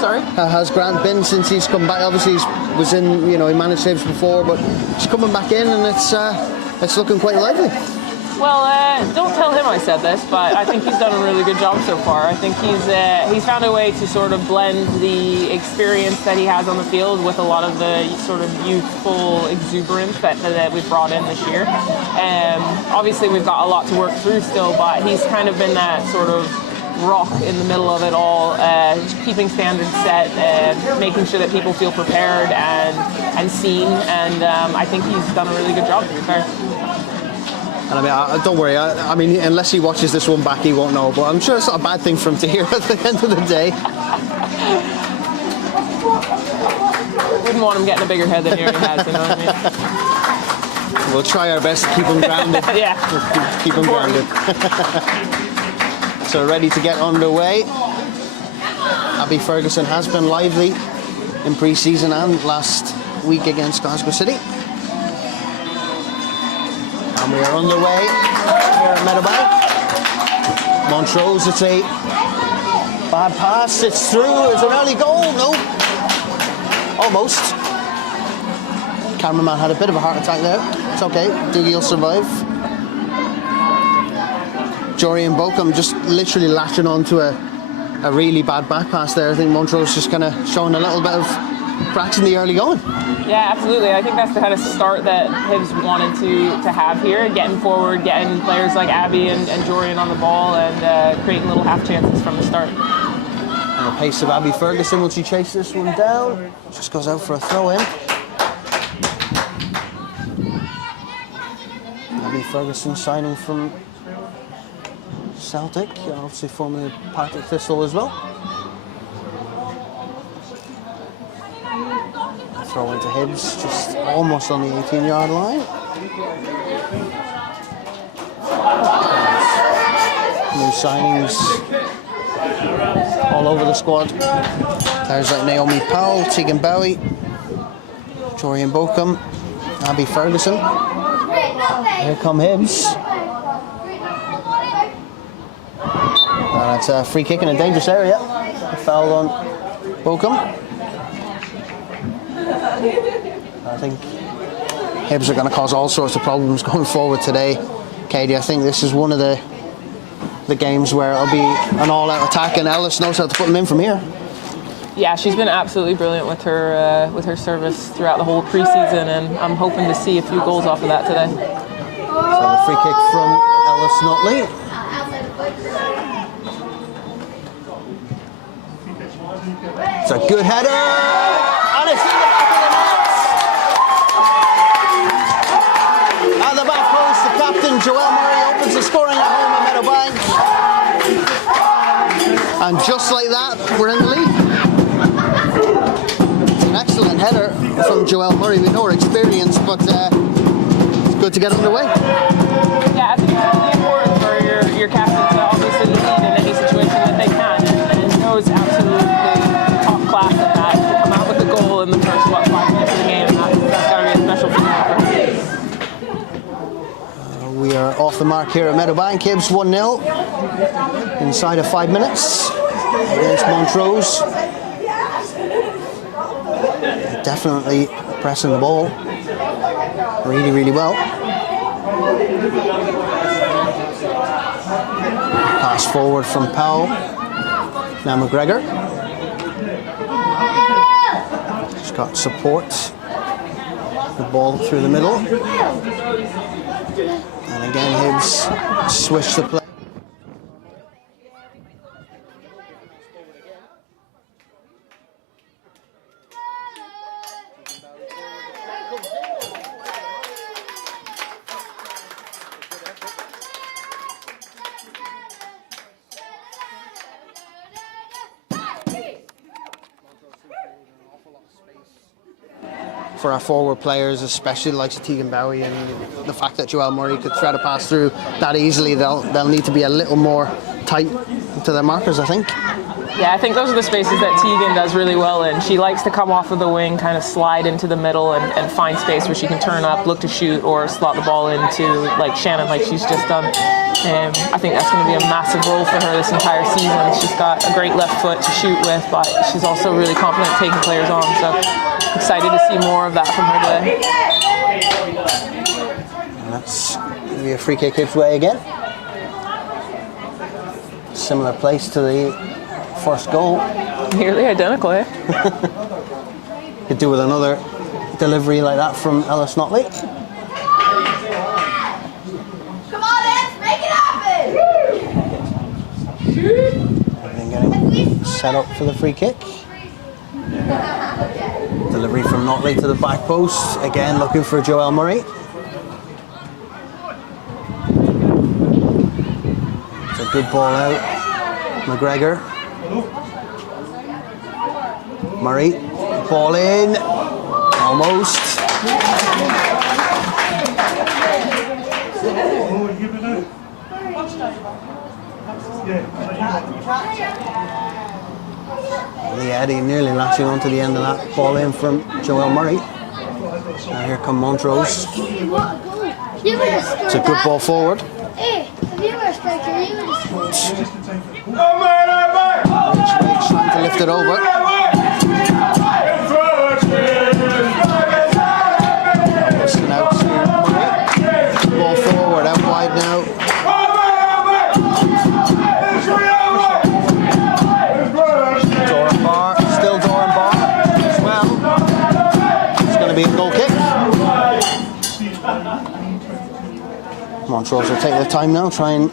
Sorry? How has Grant been since he's come back? Obviously, he was in, he managed Hibs before, but he's coming back in, and it's looking quite lively. Well, don't tell him I said this, but I think he's done a really good job so far. I think he's found a way to sort of blend the experience that he has on the field with a lot of the sort of youthful exuberance that we've brought in this year. Obviously, we've got a lot to work through still, but he's kind of been that sort of rock in the middle of it all, keeping standards set, making sure that people feel prepared and seen, and I think he's done a really good job, to be fair. And I mean, don't worry, I mean, unless he watches this one back, he won't know, but I'm sure it's not a bad thing for him to hear at the end of the day. Wouldn't want him getting a bigger head than he already has, you know what I mean? We'll try our best to keep him grounded. Yeah. We'll keep him grounded. So ready to get underway. Abby Ferguson has been lively in pre-season and last week against Glasgow City. And we are underway here at Meadowbank. Montrose, it's a bad pass, it's through, it's an early goal, no. Almost. Cameraman had a bit of a heart attack there. It's okay, Dougie will survive. Jorian Bokum just literally latching onto a really bad back pass there. I think Montrose just kind of showing a little bit of cracks in the early going. Yeah, absolutely. I think that's the kind of start that Hibs wanted to have here, getting forward, getting players like Abby and Jorian on the ball, and creating little half chances from the start. And the pace of Abby Ferguson, will she chase this one down? Just goes out for a throw in. Abby Ferguson signing from Celtic, obviously formerly Partick Thistle as well. Throw into Hibs, just almost on the 18-yard line. New signings all over the squad. There's like Naomi Powell, Tegan Bowie, Jorian Bokum, Abby Ferguson. Here come Hibs. And it's a free kick in a dangerous area. A foul on Bokum. I think Hibs are going to cause all sorts of problems going forward today. Katie, I think this is one of the games where it'll be an all-out attack, and Ellis knows how to put them in from here. Yeah, she's been absolutely brilliant with her service throughout the whole preseason, and I'm hoping to see a few goals off of that today. So the free kick from Ellis Notley. It's a good header, and it's in the back of the net. At the back post, the captain, Joelle Murray, opens the scoring at home at Meadowbank. And just like that, we're in the lead. It's an excellent header from Joelle Murray. We know her experience, but it's good to get underway. Yeah, I think it's really important for your captain to obviously lead in any situation that they can, and it knows absolutely top class at that, to come out with a goal in the first 5 minutes of the game. That's got to be a special feeling for her. We are off the mark here at Meadowbank. Hibs 1-0 inside of 5 minutes against Montrose. Definitely pressing the ball really, really well. Pass forward from Powell. Now McGregor. She's got support. The ball through the middle. And again, Hibs switch the play. For our forward players, especially the likes of Tegan Bowie, and the fact that Joelle Murray could thread a pass through that easily, they'll need to be a little more tight to their markers, I think. Yeah, I think those are the spaces that Tegan does really well in. She likes to come off of the wing, kind of slide into the middle and find space where she can turn up, look to shoot, or slot the ball into like Shannon, like she's just done. I think that's going to be a massive role for her this entire season. She's got a great left foot to shoot with, but she's also really confident taking players on. So excited to see more of that from her today. And that's going to be a free kick Hibs way again. Similar place to the first goal. Nearly identical, eh? Could do with another delivery like that from Ellis Notley. Come on, Ed, make it happen! Everything getting set up for the free kick. Delivery from Notley to the back post. Again, looking for Joel Murray. It's a good ball out. McGregor. Murray. Ball in. Almost. Lee Eddy nearly latching onto the end of that. Ball in from Joel Murray. Now here come Montrose. It's a good ball forward. Hey, if you were a striker, you would have scored. Trying to lift it over. Listen out to Murray. Ball forward, out wide now. Doran Barr, still Doran Barr as well. It's going to be a goal kick. Montrose will take their time now, try and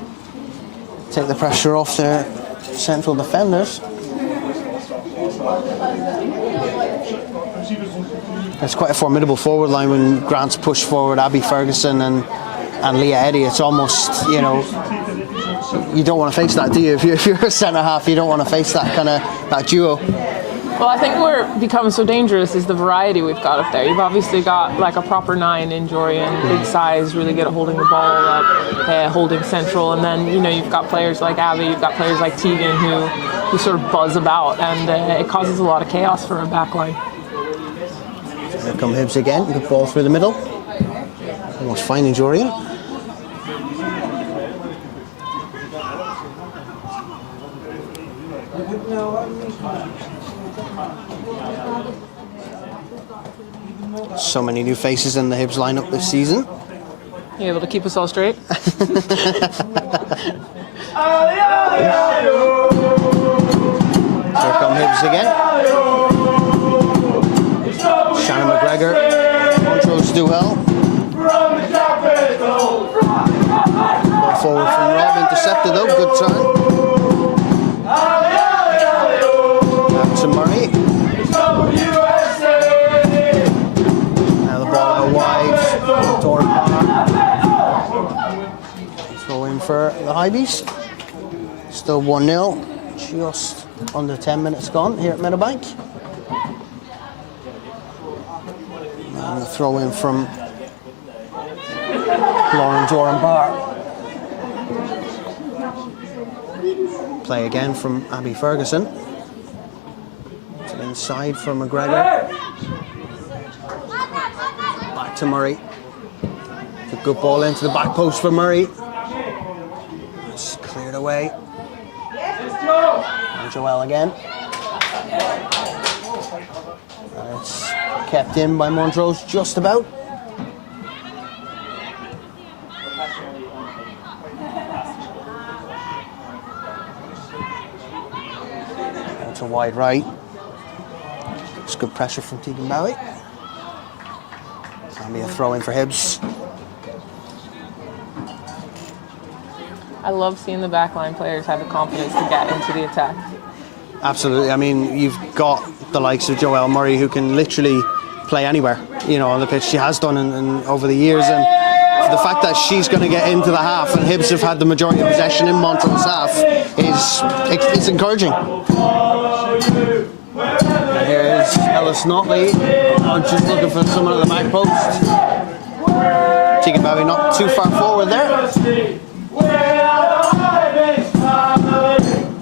take the pressure off their central defenders. It's quite a formidable forward line when Grant's pushed forward Abby Ferguson and Leah Eddy. It's almost, you know, you don't want to face that, do you? If you're a centre half, you don't want to face that kind of that duo. Well, I think where it becomes so dangerous is the variety we've got up there. You've obviously got like a proper 9 in Jorian, big size, really good at holding the ball up, holding central, and then you've got players like Abby, you've got players like Tegan who sort of buzz about, and it causes a lot of chaos for a back line. Here come Hibs again. Good ball through the middle. Almost finding Jorian. So many new faces in the Hibs lineup this season. You able to keep us all straight? Here come Hibs again. Shannon McGregor. Montrose do well. Ball forward from Rob. Intercepted though. Good turn. Back to Murray. Now the ball out wide. Doran Barr. Throw in for the Hibees. Still 1-0. Just under 10 minutes gone here at Meadowbank. And the throw in from Lauren Doran Barr. Play again from Abby Ferguson. To the inside for McGregor. Back to Murray. It's a good ball into the back post for Murray. It's cleared away. And Joel again. And it's kept in by Montrose just about. It's a wide right. It's good pressure from Tegan Bowie. That'll be a throw in for Hibs. I love seeing the backline players have the confidence to get into the attack. Absolutely. I mean, you've got the likes of Joelle Murray who can literally play anywhere, on the pitch. She has done in over the years, and the fact that she's going to get into the half and Hibs have had the majority of possession in Montrose half is encouraging. And here is Ellis Notley, just looking for someone at the back post. Tegan Bowie not too far forward there.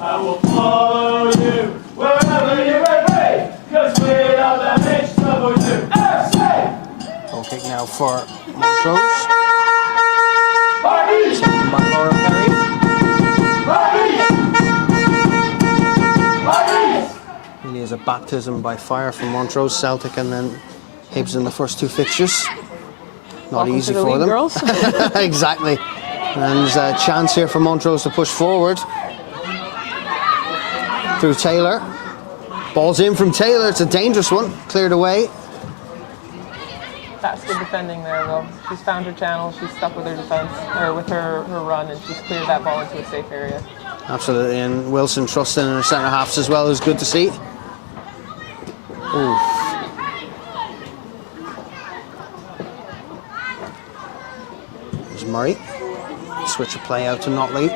I will follow you. Now for Montrose. Taken by Laura Perry. Really is a baptism by fire from Montrose, Celtic, and then Hibs in the first two fixtures. Not Welcome easy to the for league, them. girls. Exactly. And there's a chance here for Montrose to push forward. Through Taylor. Ball's in from Taylor. It's a dangerous one. Cleared away. That's good defending there, though. She's found her channel. She's stuck with her defense, or with her run, and she's cleared that ball into a safe area. Absolutely. And Wilson trusting in her centre halves as well is good to see. Ooh. There's Murray. Switch of play out to Notley.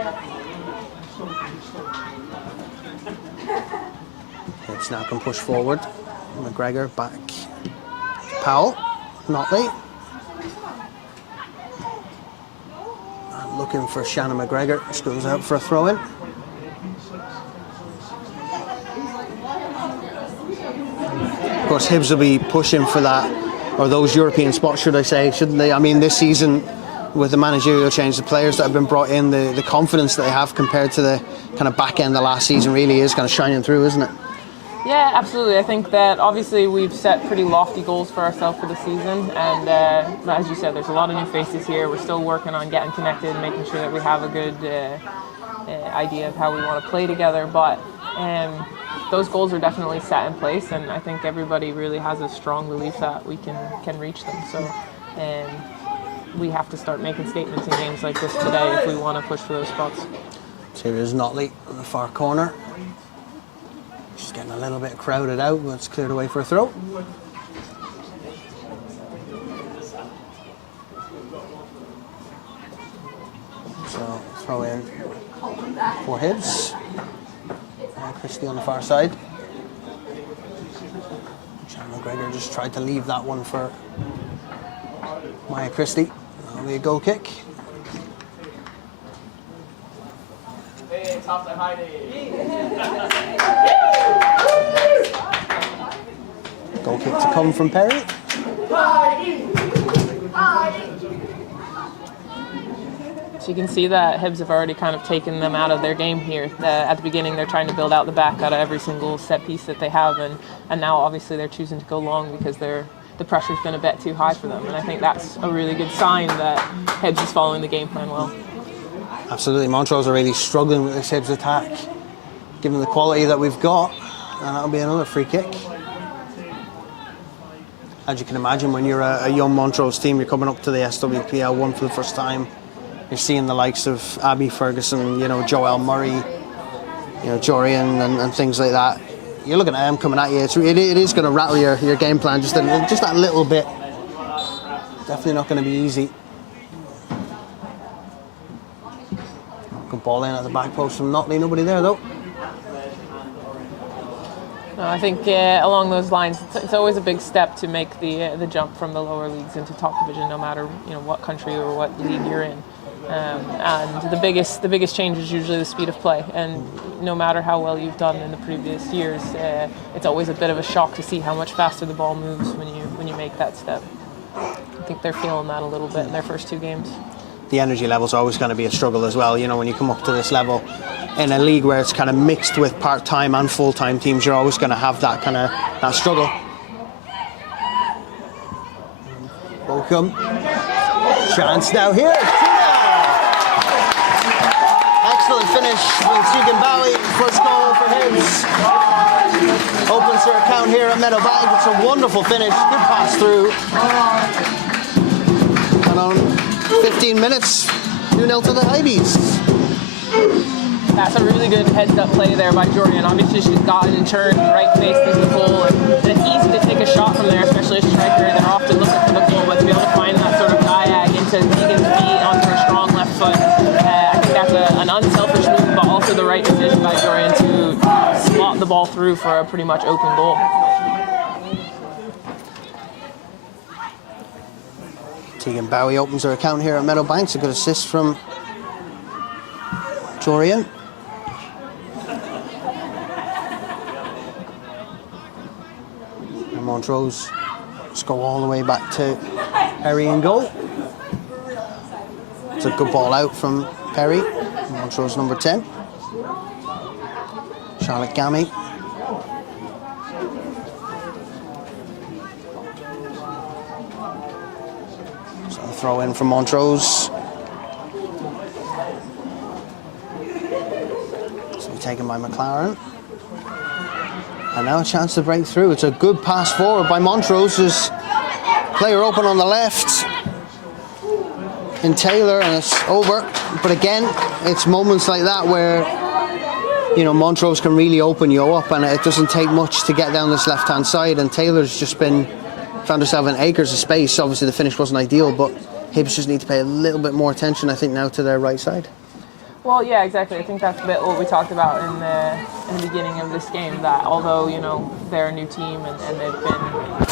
Hibs now can push forward. McGregor back. Powell. Notley. And looking for Shannon McGregor. Just goes out for a throw in. Of course, Hibs will be pushing for that, or those European spots, should I say, shouldn't they? I mean, this season, with the managerial change, the players that have been brought in, the confidence that they have compared to the kind of back end of last season really is kind of shining through, isn't it? Yeah, absolutely. I think that obviously we've set pretty lofty goals for ourselves for the season, and as you said, there's a lot of new faces here. We're still working on getting connected and making sure that we have a good idea of how we want to play together, but those goals are definitely set in place, and I think everybody really has a strong belief that we can reach them. So we have to start making statements in games like this today if we want to push for those spots. So here's Notley in the far corner. She's getting a little bit crowded out, but it's cleared away for a throw. So throw in for Hibs. Christie on the far side. Shannon McGregor just tried to leave that one for Maya Christie. That'll be a goal kick. Goal kick to come from Perry. So you can see that Hibs have already kind of taken them out of their game here. At the beginning, they're trying to build out the back out of every single set piece that they have, and now obviously they're choosing to go long because the pressure's been a bit too high for them. And I think that's a really good sign that Hibs is following the game plan well. Absolutely, Montrose are really struggling with this Hibs attack, given the quality that we've got, and that'll be another free kick. As you can imagine, when you're a young Montrose team, you're coming up to the SWPL 1 for the first time. You're seeing the likes of Abby Ferguson, Joelle Murray, Jorian and things like that. You're looking at them coming at you. It is going to rattle your game plan just that little bit. Definitely not going to be easy. Good ball in at the back post from Notley. Nobody there though. No, I think along those lines, it's always a big step to make the jump from the lower leagues into top division, no matter what country or what league you're in. And the biggest change is usually the speed of play. And no matter how well you've done in the previous years, it's always a bit of a shock to see how much faster the ball moves when you make that step. I think they're feeling that a little bit in their first two games. The energy level's always going to be a struggle as well. When you come up to this level in a league where it's kind of mixed with part-time and full-time teams, you're always going to have that struggle. Welcome. Chance now here. Excellent finish from Tegan Bowie. First goal for Hibs. Opens her account here at Meadowbank. It's a wonderful finish. Good pass through. And on 15 minutes, 2-0 to the Hibees. That's a really good heads-up play there by Jorian. Obviously, she's gotten and turned right face into the goal, and it's easy to take a shot from there, especially as a striker. They're often looking for the goal, but to be able to find that sort of diag into Tegan's feet onto her strong left foot, I think that's an unselfish move, but also the right decision by Jorian to slot the ball through for a pretty much open goal. Tegan Bowie opens her account here at Meadowbank. It's a good assist from Jorian. And Montrose just go all the way back to Perry in goal. It's a good ball out from Perry. Montrose number 10. Charlotte Gammy. So a throw in from Montrose. So taken by McLaren. And now a chance to break through. It's a good pass forward by Montrose. There's player open on the left in Taylor, and it's over. But again, it's moments like that where, you know, Montrose can really open you up, and it doesn't take much to get down this left-hand side. And Taylor's just found herself in acres of space. Obviously, the finish wasn't ideal, but Hibs just need to pay a little bit more attention, I think, now to their right side. Well, yeah, exactly. I think that's a bit what we talked about in the beginning of this game, that although, you know, they're a new team and they've been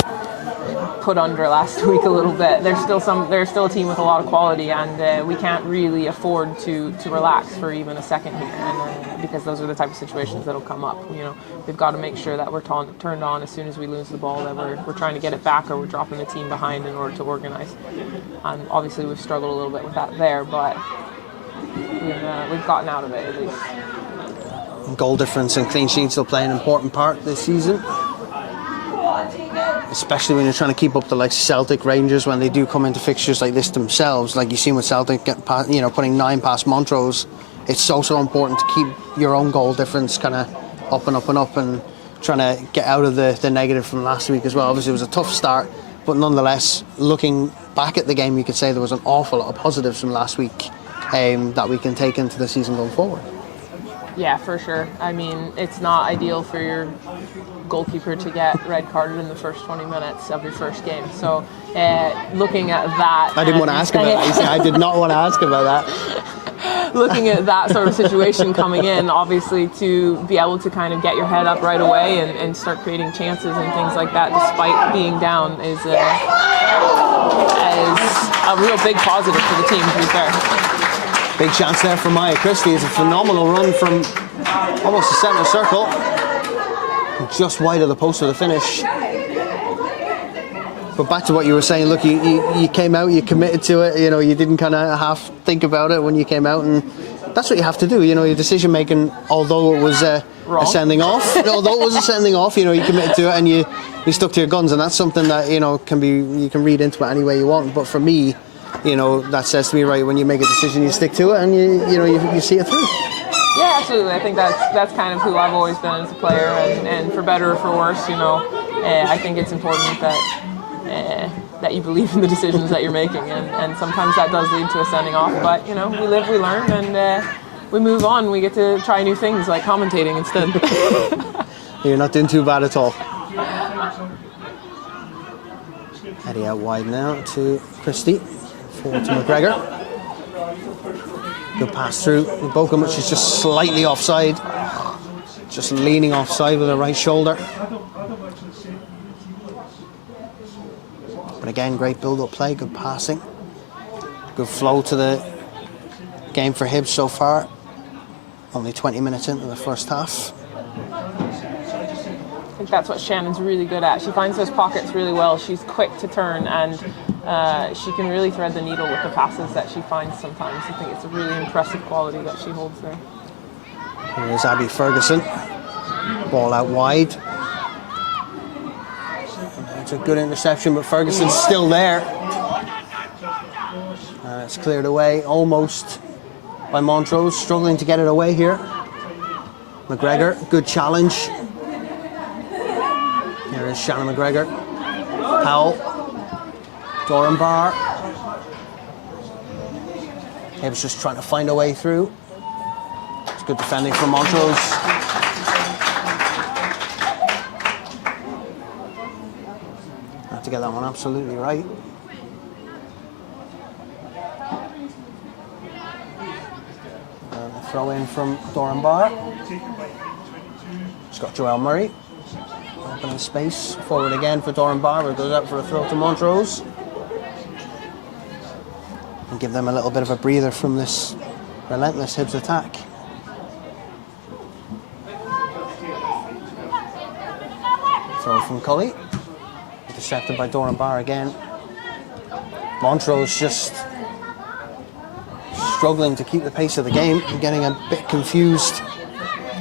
put under last week a little bit, they're still a team with a lot of quality, and we can't really afford to relax for even a second here, and because those are the type of situations that'll come up. You know, we've got to make sure that we're turned on as soon as we lose the ball, that we're trying to get it back, or we're dropping the team behind in order to organize. And obviously we've struggled a little bit with that there, but we've gotten out of it at least. Goal difference and clean sheets will play an important part this season, especially when you're trying to keep up the like Celtic, Rangers, when they do come into fixtures like this themselves. Like you've seen with Celtic, putting 9 past Montrose. It's so important to keep your own goal difference kind of up and up and up, and trying to get out of the negative from last week as well. Obviously, it was a tough start, but nonetheless, looking back at the game, you could say there was an awful lot of positives from last week that we can take into the season going forward. Yeah, for sure. I mean, it's not ideal for your goalkeeper to get red carded in the first 20 minutes of your first game. So looking at that... I didn't want to ask about that. You see, I did not want to ask about that. Looking at that sort of situation coming in, obviously, to be able to kind of get your head up right away and start creating chances and things like that despite being down is a real big positive for the team, to be fair. Big chance there for Maya Christie. It's a phenomenal run from almost the centre circle, just wide of the post for the finish. But back to what you were saying, look, you came out, you committed to it, you know, you didn't kind of half think about it when you came out, and that's what you have to do, you know, your decision making, although it was a sending off, you know, you committed to it and you stuck to your guns, and that's something that, you know, you can read into it any way you want. But for me, you know, that says to me, right, when you make a decision, you stick to it, and you see it through. Yeah, absolutely. I think that's kind of who I've always been as a player, and for better or for worse, you know, I think it's important that you believe in the decisions that you're making, and sometimes that does lead to a sending off. But you know, we live, we learn, and we move on. We get to try new things like commentating instead. You're not doing too bad at all. Eddie out wide now to Christie. Forward to McGregor. Good pass through. Bokum, which is just slightly offside. Just leaning offside with the right shoulder. But again, great build-up play, good passing. Good flow to the game for Hibs so far. Only 20 minutes into the first half. I think that's what Shannon's really good at. She finds those pockets really well. She's quick to turn, and she can really thread the needle with the passes that she finds sometimes. I think it's a really impressive quality that she holds there. Here's Abby Ferguson. Ball out wide. It's a good interception, but Ferguson's still there. And it's cleared away almost by Montrose, struggling to get it away here. McGregor, good challenge. Here is Shannon McGregor. Powell. Doran Barr. Hibs just trying to find a way through. It's good defending from Montrose. Have to get that one absolutely right. And a throw in from Doran Barr. It's got Joel Murray. Opening space. Forward again for Doran Barr, but goes out for a throw to Montrose. And give them a little bit of a breather from this relentless Hibs attack. Throw from Cully. Intercepted by Doran Barr again. Montrose just struggling to keep the pace of the game and getting a bit confused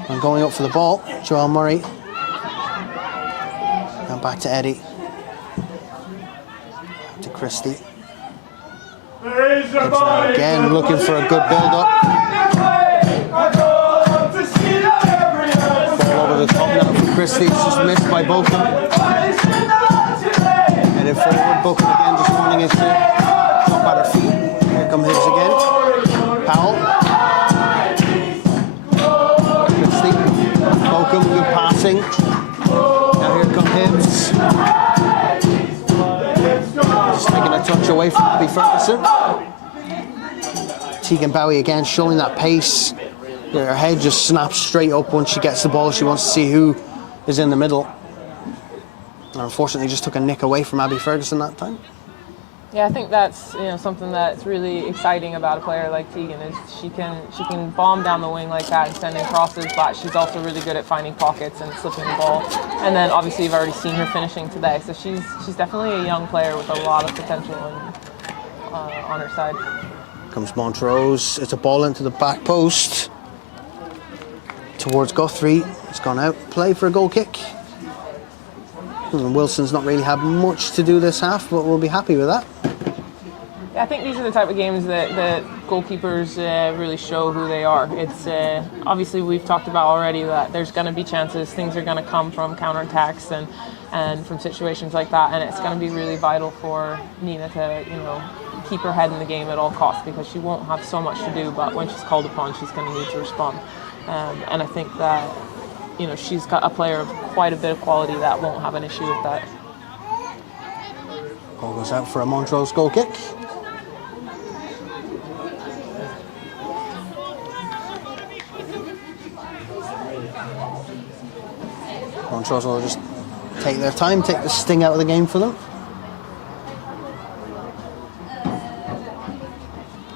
and going up for the ball. Joel Murray. And back to Eddie. To Christie. Again, looking for a good build-up. Ball over the top now from Christie. It's just missed by Bokum. Headed forward. Bokum again just wanting it to jump at her feet. Here come Hibbs again. Powell. Christie. Bokum, good passing. Now here come Hibbs. Just taking a touch away from Abby Ferguson. Tegan Bowie again showing that pace. Her head just snaps straight up once she gets the ball. She wants to see who is in the middle. And unfortunately just took a nick away from Abby Ferguson that time. Yeah, I think that's something that's really exciting about a player like Tegan is she can bomb down the wing like that and sending crosses, but she's also really good at finding pockets and slipping the ball. And then obviously you've already seen her finishing today, so she's definitely a young player with a lot of potential on her side. Comes Montrose. It's a ball into the back post towards Guthrie. It's gone out. Play for a goal kick. Wilson's not really had much to do this half, but we'll be happy with that. Yeah, I think these are the type of games that goalkeepers really show who they are. It's obviously we've talked about already that there's going to be chances, things are going to come from counterattacks and from situations like that, and it's going to be really vital for Nina to keep her head in the game at all costs, because she won't have so much to do, but when she's called upon, she's going to need to respond. And I think that she's got a player of quite a bit of quality that won't have an issue with that. Ball goes out for a Montrose goal kick. Montrose will just take their time, take the sting out of the game for them.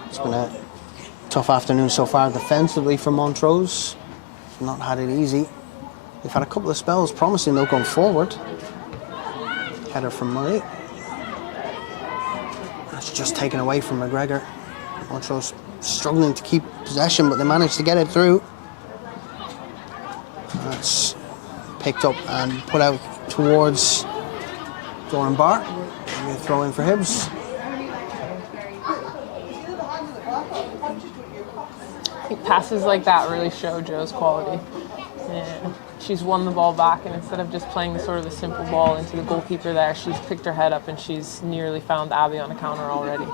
It's been a tough afternoon so far defensively for Montrose. Not had it easy. They've had a couple of spells promising though going forward. Header from Murray. That's just taken away from McGregor. Montrose struggling to keep possession, but they managed to get it through. That's picked up and put out towards Doran Barr. Maybe a throw in for Hibbs. I think passes like that really show Jo's quality. She's won the ball back, and instead of just playing the sort of a simple ball into the goalkeeper there, she's picked her head up and she's nearly found Abby on a counter already.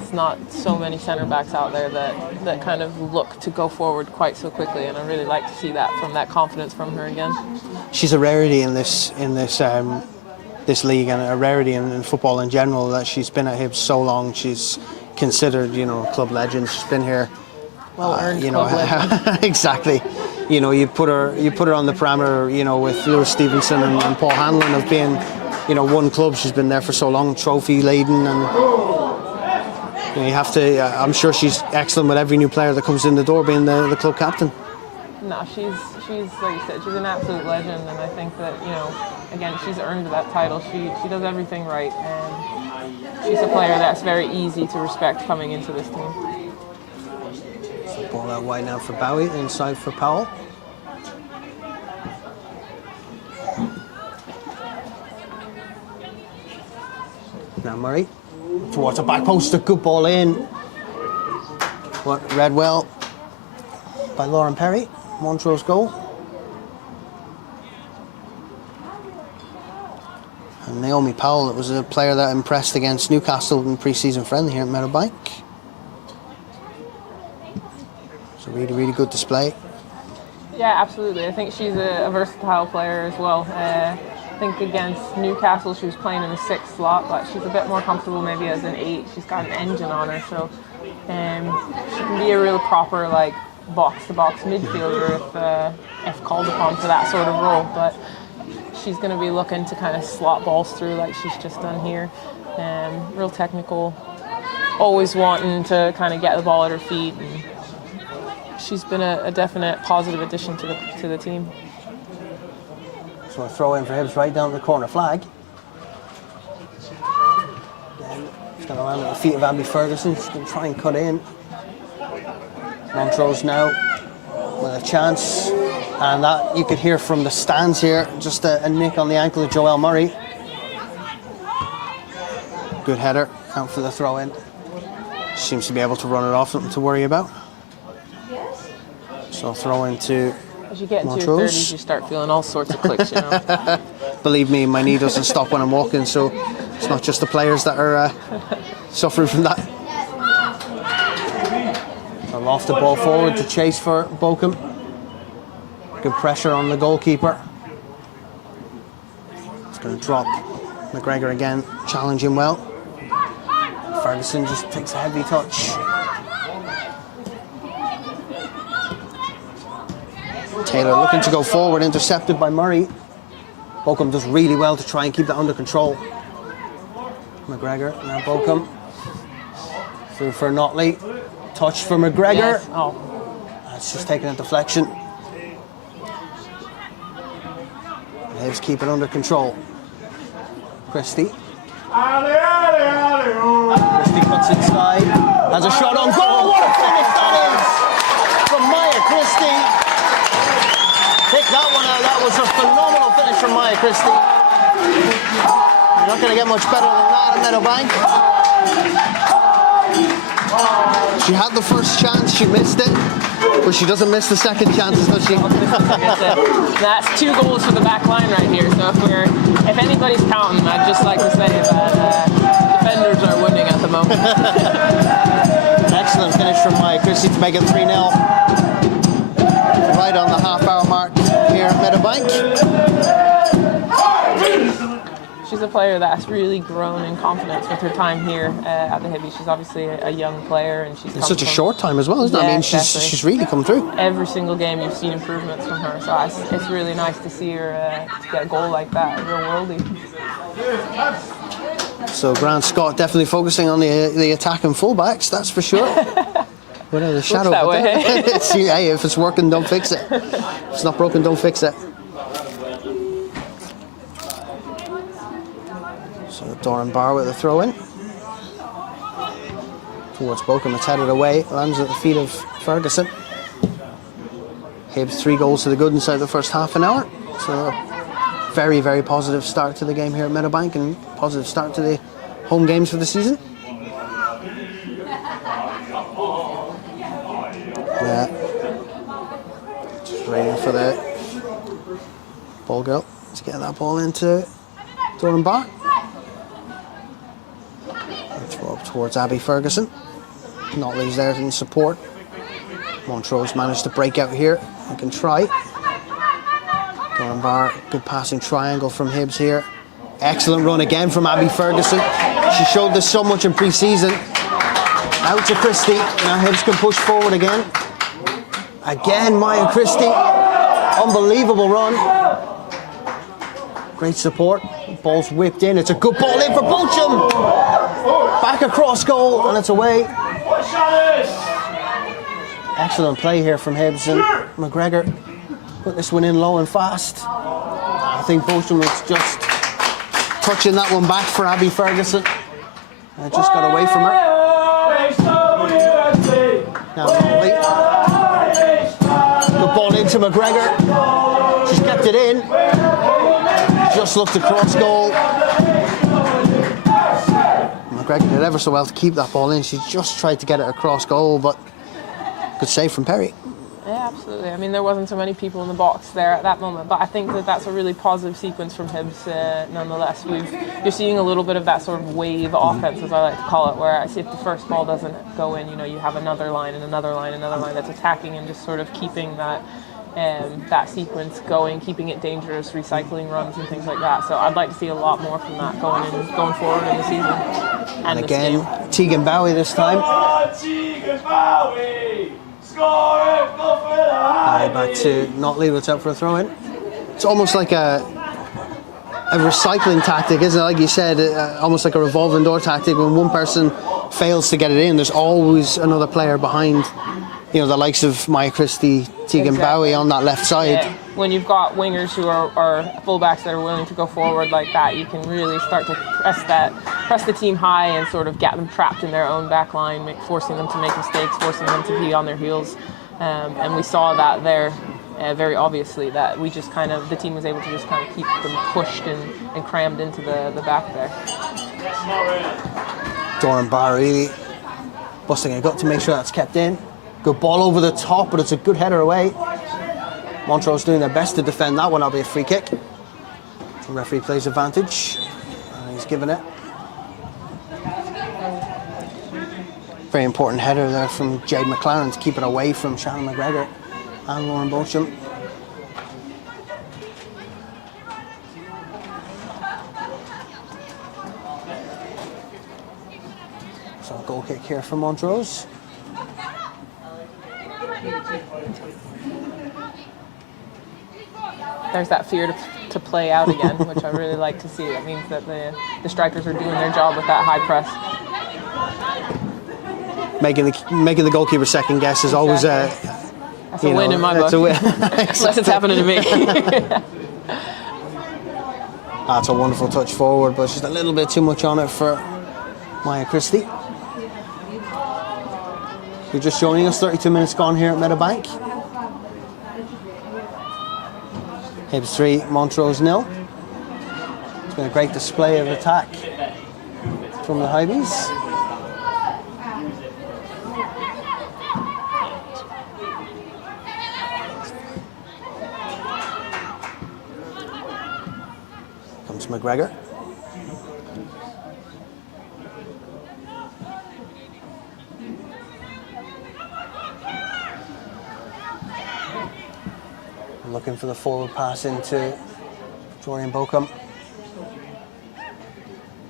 It's not so many centre backs out there that kind of look to go forward quite so quickly, and I really like to see that confidence from her again. She's a rarity in this this league, and a rarity in football in general, that she's been at Hibs so long. She's considered, a club legend. She's been here. Well earned club legend. Exactly. You put her on the parameter, with Lewis Stevenson and Paul Hanlon of being, one club. She's been there for so long, trophy laden, and you have to. I'm sure she's excellent with every new player that comes in the door, being the club captain. No, she's like you said, she's an absolute legend, and I think that again, she's earned that title. She does everything right, and she's a player that's very easy to respect coming into this team. Ball out wide now for Bowie, inside for Powell. Now Murray towards the back post, a good ball in. Read well by Lauren Perry. Montrose goal. And Naomi Powell, it was a player that impressed against Newcastle in pre-season friendly here at Meadowbank. It's a really, really good display. Yeah, absolutely. I think she's a versatile player as well. I think against Newcastle she was playing in the 6th slot, but she's a bit more comfortable maybe as an 8. She's got an engine on her, so she can be a real proper box-to-box midfielder if called upon for that sort of role. But she's going to be looking to kind of slot balls through like she's just done here. Real technical, always wanting to kind of get the ball at her feet. And she's been a definite positive addition to the team. So a throw in for Hibs right down the corner flag. Then She's going to land at the feet of Abby Ferguson. She's going to try and cut in. Montrose now with a chance. And that you could hear from the stands here, just a nick on the ankle of Joelle Murray. Good header, out for the throw in. Seems to be able to run it off, nothing to worry about. So throw into As you get into Montrose. your 30s, you start feeling all sorts of clicks, you know. Believe me, my knee doesn't stop when I'm walking, so it's not just the players that are suffering from that. So loft the ball forward to chase for Bochum. Good pressure on the goalkeeper. It's going to drop McGregor again, challenging well. Ferguson just takes a heavy touch. Taylor looking to go forward, intercepted by Murray. Bochum does really well to try and keep that under control. McGregor, now Bochum. Through for Notley. Touch for McGregor. Yes. Oh. That's just taking a deflection. Hibs keep it under control. Christie. Christie cuts inside. Has a shot on goal. What a finish that is from Maya Christie. Pick that one out. That was a phenomenal finish from Maya Christie. You're not going to get much better than that at Meadowbank. She had the first chance, she missed it, but she doesn't miss the second chances, does she? That's 2 goals for the back line right here. So if anybody's counting, I'd just like to say that defenders are winning at the moment. Excellent finish from Maya Christie to make it 3-0. Right on the half-hour mark here at Meadowbank. She's a player that's really grown in confidence with her time here at the Hibby. She's obviously a young player, and she's It's such a short time as well, isn't it? Yeah, I mean, exactly. she's really come through. Every single game you've seen improvements from her, so it's really nice to see her to get a goal like that. A real worldie. So Grant Scott definitely focusing on the attack and fullbacks, that's for sure. Without a shadow that of a way, doubt. hey? Hey, if it's working, don't fix it. If it's not broken, don't fix it. So Doran Barr with a throw in. Towards Bochum, it's headed away, lands at the feet of Ferguson. Hibs 3 goals to the good inside the first half an hour. So very, very positive start to the game here at Meadowbank, and positive start to the home games for the season. Yeah. Just waiting for the ball girl to get that ball into Doran Barr. Throw up towards Abby Ferguson. Notley's there in support. Montrose managed to break out here. He can try. Doran Barr, good passing triangle from Hibs here. Excellent run again from Abby Ferguson. She showed this so much in pre-season. Out to Christie. Now Hibs can push forward again. Again, Maya Christie. Unbelievable run. Great support. Ball's whipped in. It's a good ball in for Bochum. Back across goal, and it's away. Excellent play here from Hibs, and McGregor put this one in low and fast. I think Bochum was just touching that one back for Abby Ferguson. And it just got away from her. Now Notley. Good ball into McGregor. She's kept it in. Just looked across goal. McGregor did ever so well to keep that ball in. She just tried to get it across goal, but good save from Perry. Yeah, absolutely. I mean, there wasn't so many people in the box there at that moment, but I think that's a really positive sequence from Hibs nonetheless. You're seeing a little bit of that sort of wave offense, as I like to call it, where if the first ball doesn't go in, you have another line and another line, another line that's attacking and just sort of keeping that sequence going, keeping it dangerous, recycling runs and things like that. So I'd like to see a lot more from that going forward in the season. And again, Tegan Bowie this time. Back to Notley, what's up for a throw in. It's almost like a recycling tactic, isn't it? Like you said, almost like a revolving door tactic. When one person fails to get it in, there's always another player behind you know, the likes of Maya Christie, Tegan Bowie on that left side. Yeah. When you've got wingers who are fullbacks that are willing to go forward like that, you can really start to press the team high and sort of get them trapped in their own back line, forcing them to make mistakes, forcing them to be on their heels. And we saw that there very obviously, that we just kind of, the team was able to just kind of keep them pushed and crammed into the back there. Doran Barr really busting a gut to make sure that's kept in. Good ball over the top, but it's a good header away. Montrose doing their best to defend that one. That'll be a free kick. The referee plays advantage, and he's given it. Very important header there from Jade McLaren to keep it away from Shannon McGregor and Lauren Beauchamp. So a goal kick here for Montrose. There's that fear to play out again, which I really like to see. That means that the strikers are doing their job with that high press. Making the goalkeeper second guess is always a That's a win in my book. That's a win. Unless it's happening to me. That's a wonderful touch forward, but just a little bit too much on it for Maya Christie. You're just joining us, 32 minutes gone here at Meadowbank. Hibs 3, Montrose 0. It's been a great display of attack from the Hibees. Comes McGregor. Looking for the forward pass into Dorian Beauchamp.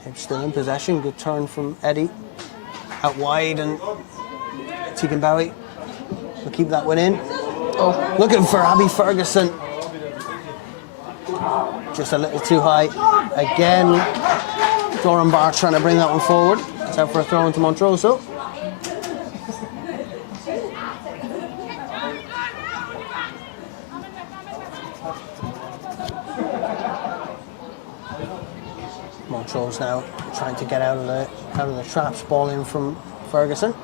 Hibs still in possession. Good turn from Eddie. Out wide, and Tegan Bowie will keep that one in. Oh. Looking for Abby Ferguson. Just a little too high. Again, Doran Barr trying to bring that one forward. It's out for a throw into Montrose. So. Montrose now trying to get out of the traps. Ball in from Ferguson.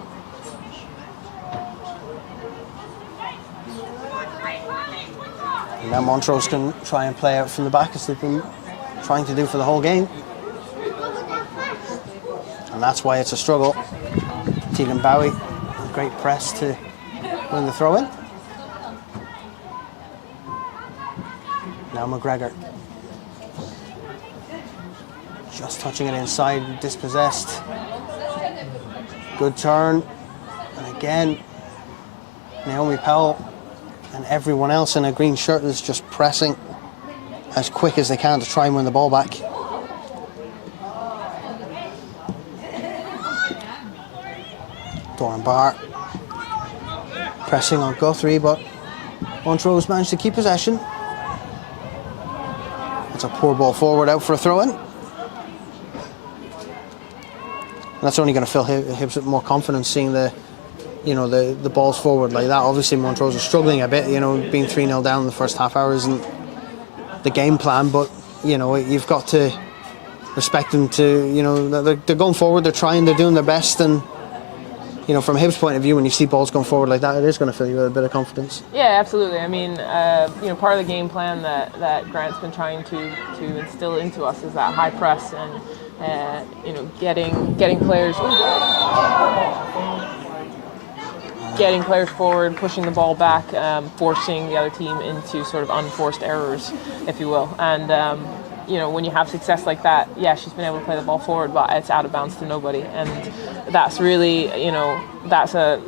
And now Montrose can try and play out from the back as they've been trying to do for the whole game. And that's why it's a struggle. Tegan Bowie, great press to win the throw in. Now McGregor. Just touching it inside, dispossessed. Good turn. And again, Naomi Powell and everyone else in a green shirt is just pressing as quick as they can to try and win the ball back. Doran Barr pressing on Guthrie, but Montrose managed to keep possession. It's a poor ball forward, out for a throw-in. And that's only going to fill Hibs with more confidence, seeing the balls forward like that. Obviously, Montrose is struggling a bit. Being 3-0 down in the first half hour isn't the game plan, but you've got to respect them. They're going forward. They're trying. They're doing their best, and from Hibs' point of view, when you see balls going forward like that, it is going to fill you with a bit of confidence. Yeah, absolutely. I mean, part of the game plan that Grant's been trying to instill into us is that high press and. Getting players forward, pushing the ball back, forcing the other team into sort of unforced errors, if you will. And when you have success like that, yeah, she's been able to play the ball forward, but it's out of bounds to nobody. And that's really, that's a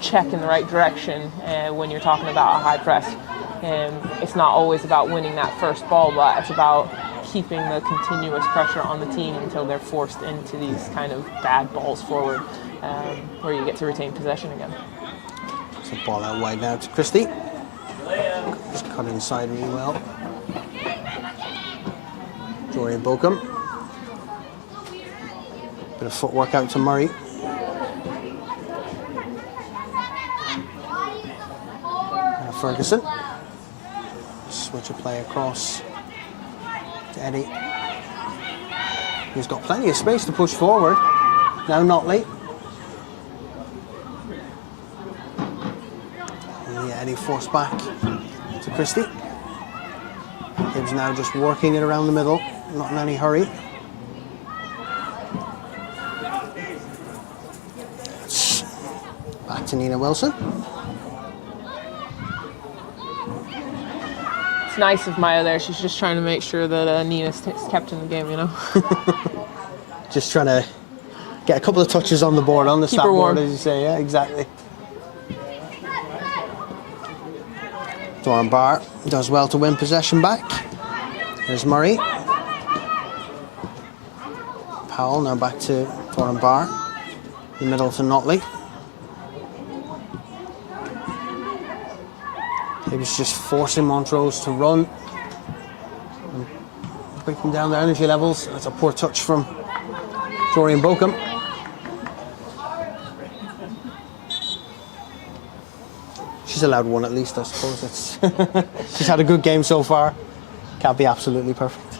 check in the right direction when you're talking about a high press. It's not always about winning that first ball, but it's about keeping the continuous pressure on the team until they're forced into these kind of bad balls forward, where you get to retain possession again. So ball out wide now to Christie. Just cut inside really well. Dorian Beauchamp. Bit of footwork out to Murray. Ferguson. Switch of play across to Eddie. He's got plenty of space to push forward. Now Notley. And yeah, Eddie forced back to Christie. Hibs now just working it around the middle, not in any hurry. It's back to Nina Wilson. It's nice of Maya there. She's just trying to make sure that Nina's kept in the game, you know. Just trying to get a couple of touches on the board, on the Keep stat her board, warm. as you say. Yeah, exactly. Doran Barr does well to win possession back. There's Murray. Powell now back to Doran Barr. In the middle to Notley. He was just forcing Montrose to run. And breaking down their energy levels. That's a poor touch from Dorian Bokum. She's allowed one at least, I suppose. It's she's had a good game so far. Can't be absolutely perfect.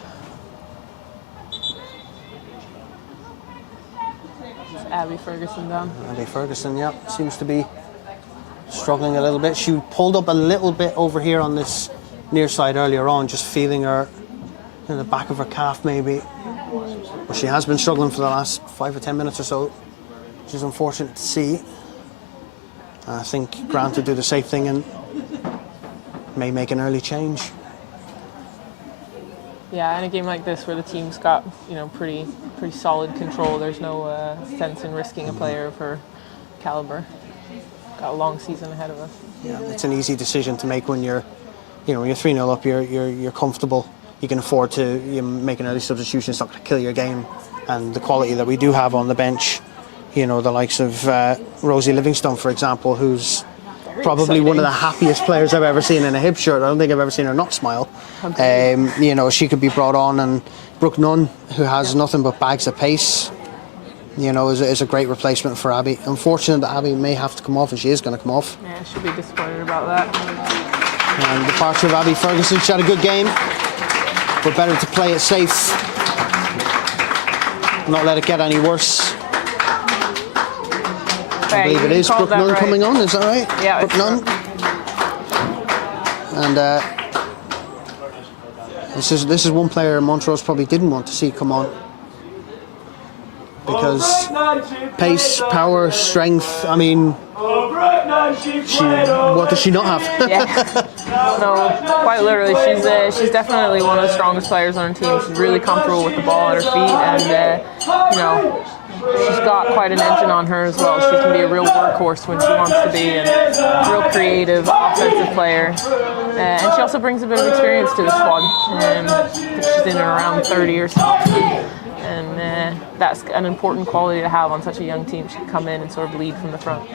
Abby Ferguson down. Abby Ferguson, yeah, seems to be struggling a little bit. She pulled up a little bit over here on this near side earlier on, just feeling her in the back of her calf maybe. But she has been struggling for the last 5 or 10 minutes or so, which is unfortunate to see. I think Grant will do the safe thing and may make an early change. Yeah, in a game like this where the team's got, you know, pretty solid control, there's no sense in risking a player of her caliber. Got a long season ahead of us. Yeah, it's an easy decision to make when you're, you know, when you're 3-0 up, you're comfortable. You can afford to make an early substitution. It's not going to kill your game, and the quality that we do have on the bench, you know, the likes of Rosie Livingstone, for example, who's probably one of the happiest players I've ever seen in a Hibs shirt. I don't think I've ever seen her not smile. You know, she could be brought on, and Brooke Nunn, who has nothing but bags of pace, you know, is a great replacement for Abby. Unfortunate that Abby may have to come off, and she is going to come off. Yeah, she'll be disappointed about that. And departure of Abby Ferguson. She had a good game, but better to play it safe, not let it get any worse. I believe it is Brooke Nunn right. Coming on, is that right? Yeah, Brooke Nunn. And this is one player Montrose probably didn't want to see come on, because pace, power, strength, I mean, what does she not have? Yeah. No, quite literally, she's definitely one of the strongest players on her team. She's really comfortable with the ball at her feet, and you know, she's got quite an engine on her as well. She can be a real workhorse when she wants to be, and a real creative offensive player. And she also brings a bit of experience to the squad. I think she's in and around 30 or so. And that's an important quality to have on such a young team. She can come in and sort of lead from the front.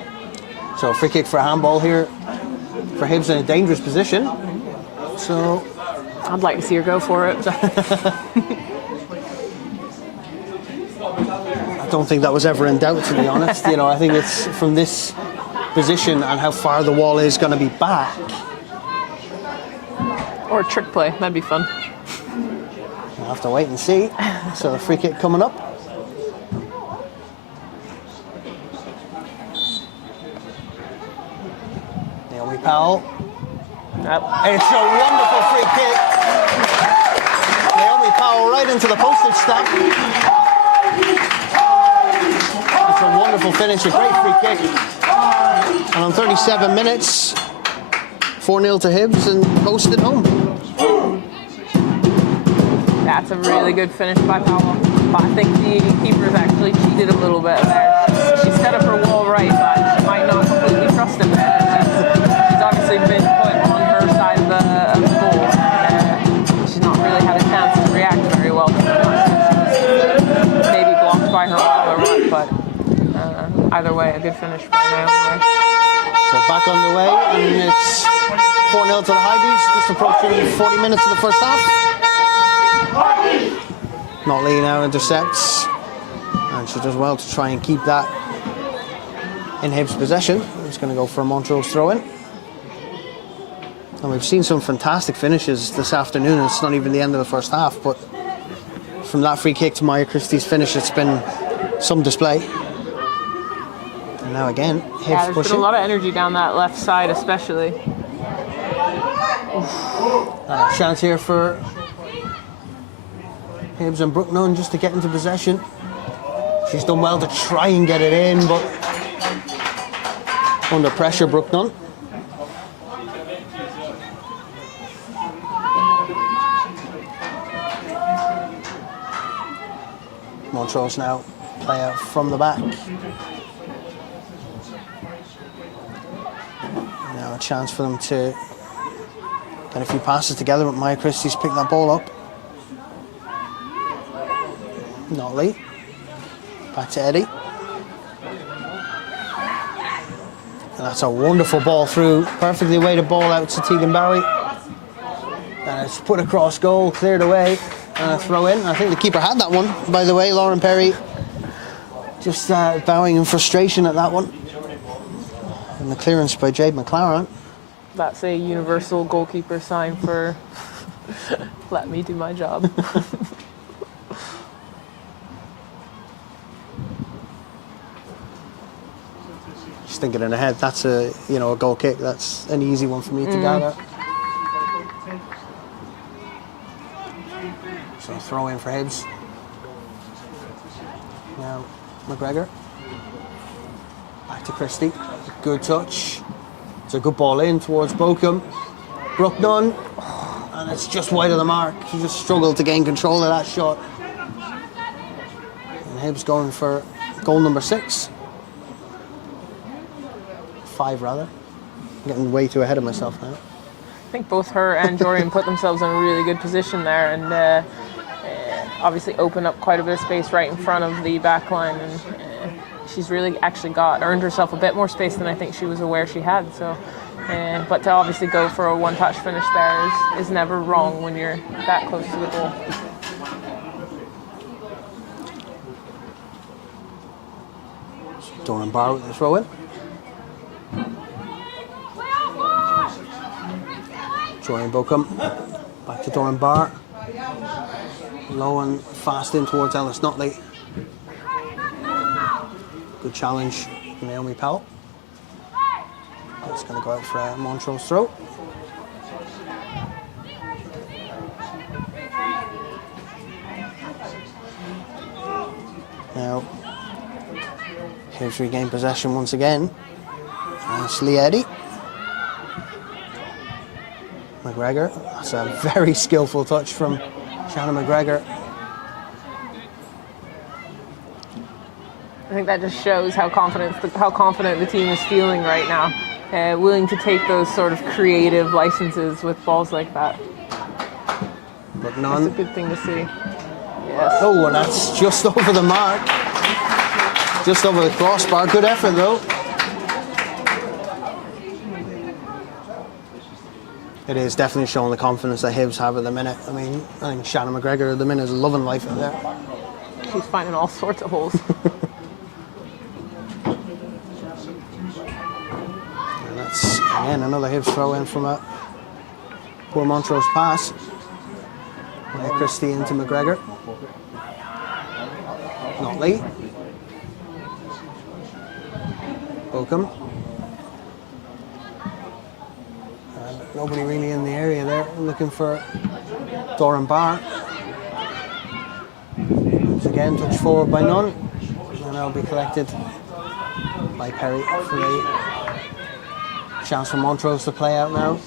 So free kick for a handball here for Hibs in a dangerous position. So I'd like to see her go for it. I don't think that was ever in doubt, to be honest. You know, I think it's from this position and how far the wall is going to be back. Or a trick play, that'd be fun. We'll have to wait and see. So the free kick coming up. Naomi Powell. Yep. It's a wonderful free kick. Naomi Powell right into the postage stamp. It's a wonderful finish, a great free kick. And on 37 minutes, 4-0 to Hibs and posted home. That's a really good finish by Powell. But I think the keeper's actually cheated a little bit there. She set up her wall right, but she might not completely trust him there. She's obviously been put on her side of the goal. She's not really had a chance to react very well. Maybe blocked by her wall or what, but either way, a good finish by Naomi. So back on the way, and it's 4-0 to the Hibees, just approaching 40 minutes of the first half. Notley now intercepts, and she does well to try and keep that in Hibs' possession. It's going to go for a Montrose throw-in. And we've seen some fantastic finishes this afternoon. It's not even the end of the first half, but from that free kick to Maya Christie's finish, it's been some display. And now again, Hibs Yeah, there's pushing. been a lot of energy down that left side, especially. Chance here for Hibs and Brooke Nunn just to get into possession. She's done well to try and get it in, but under pressure, Brooke Nunn. Montrose now play out from the back. Now a chance for them to get a few passes together, but Maya Christie's picked that ball up. Not late. Back to Eddie. And that's a wonderful ball through. Perfectly weighted ball out to Tegan Bowie. And it's put across goal, cleared away. And a throw in. I think the keeper had that one, by the way. Lauren Perry just bowing in frustration at that one. And the clearance by Jade McLaren. That's a universal goalkeeper sign for let me do my job. Just thinking in the head, that's a goal kick. That's an easy one for me to gather. So throw in for Hibs. Now McGregor. Back to Christie. Good touch. It's a good ball in towards Bochum. Brooke Nunn. And it's just wide of the mark. She just struggled to gain control of that shot. And Hibs going for goal number 6. 5 rather. I'm getting way too ahead of myself now. I think both her and Dorian put themselves in a really good position there, and obviously opened up quite a bit of space right in front of the back line, and she's really actually earned herself a bit more space than I think she was aware she had. So, but to obviously go for a one-touch finish there is never wrong when you're that close to the goal. Doran Barr with the throw in. Jordan Bochum. Back to Doran Barr. Low and fast in towards Ellis Notley. Good challenge from Naomi Powell. It's going to go out for a Montrose throw. Now, Hibs regain possession once again. It's Lee Eddy. McGregor. That's a very skillful touch from Shannon McGregor. I think that just shows how confident the team is feeling right now. Willing to take those sort of creative licenses with balls like that. But none. That's a good thing to see. Yes. Oh, and that's just over the mark. Just over the crossbar. Good effort, though. It is definitely showing the confidence that Hibs have at the minute. I mean, I think Shannon McGregor at the minute is loving life out there. She's finding all sorts of holes. And that's, again, another Hibs throw in from a poor Montrose pass. Christie into McGregor. Not late. Bochum. Nobody really in the area there. Looking for Doran Barr. Once again, touch forward by Nunn. And that'll be collected by Perry for a chance for Montrose to play out now.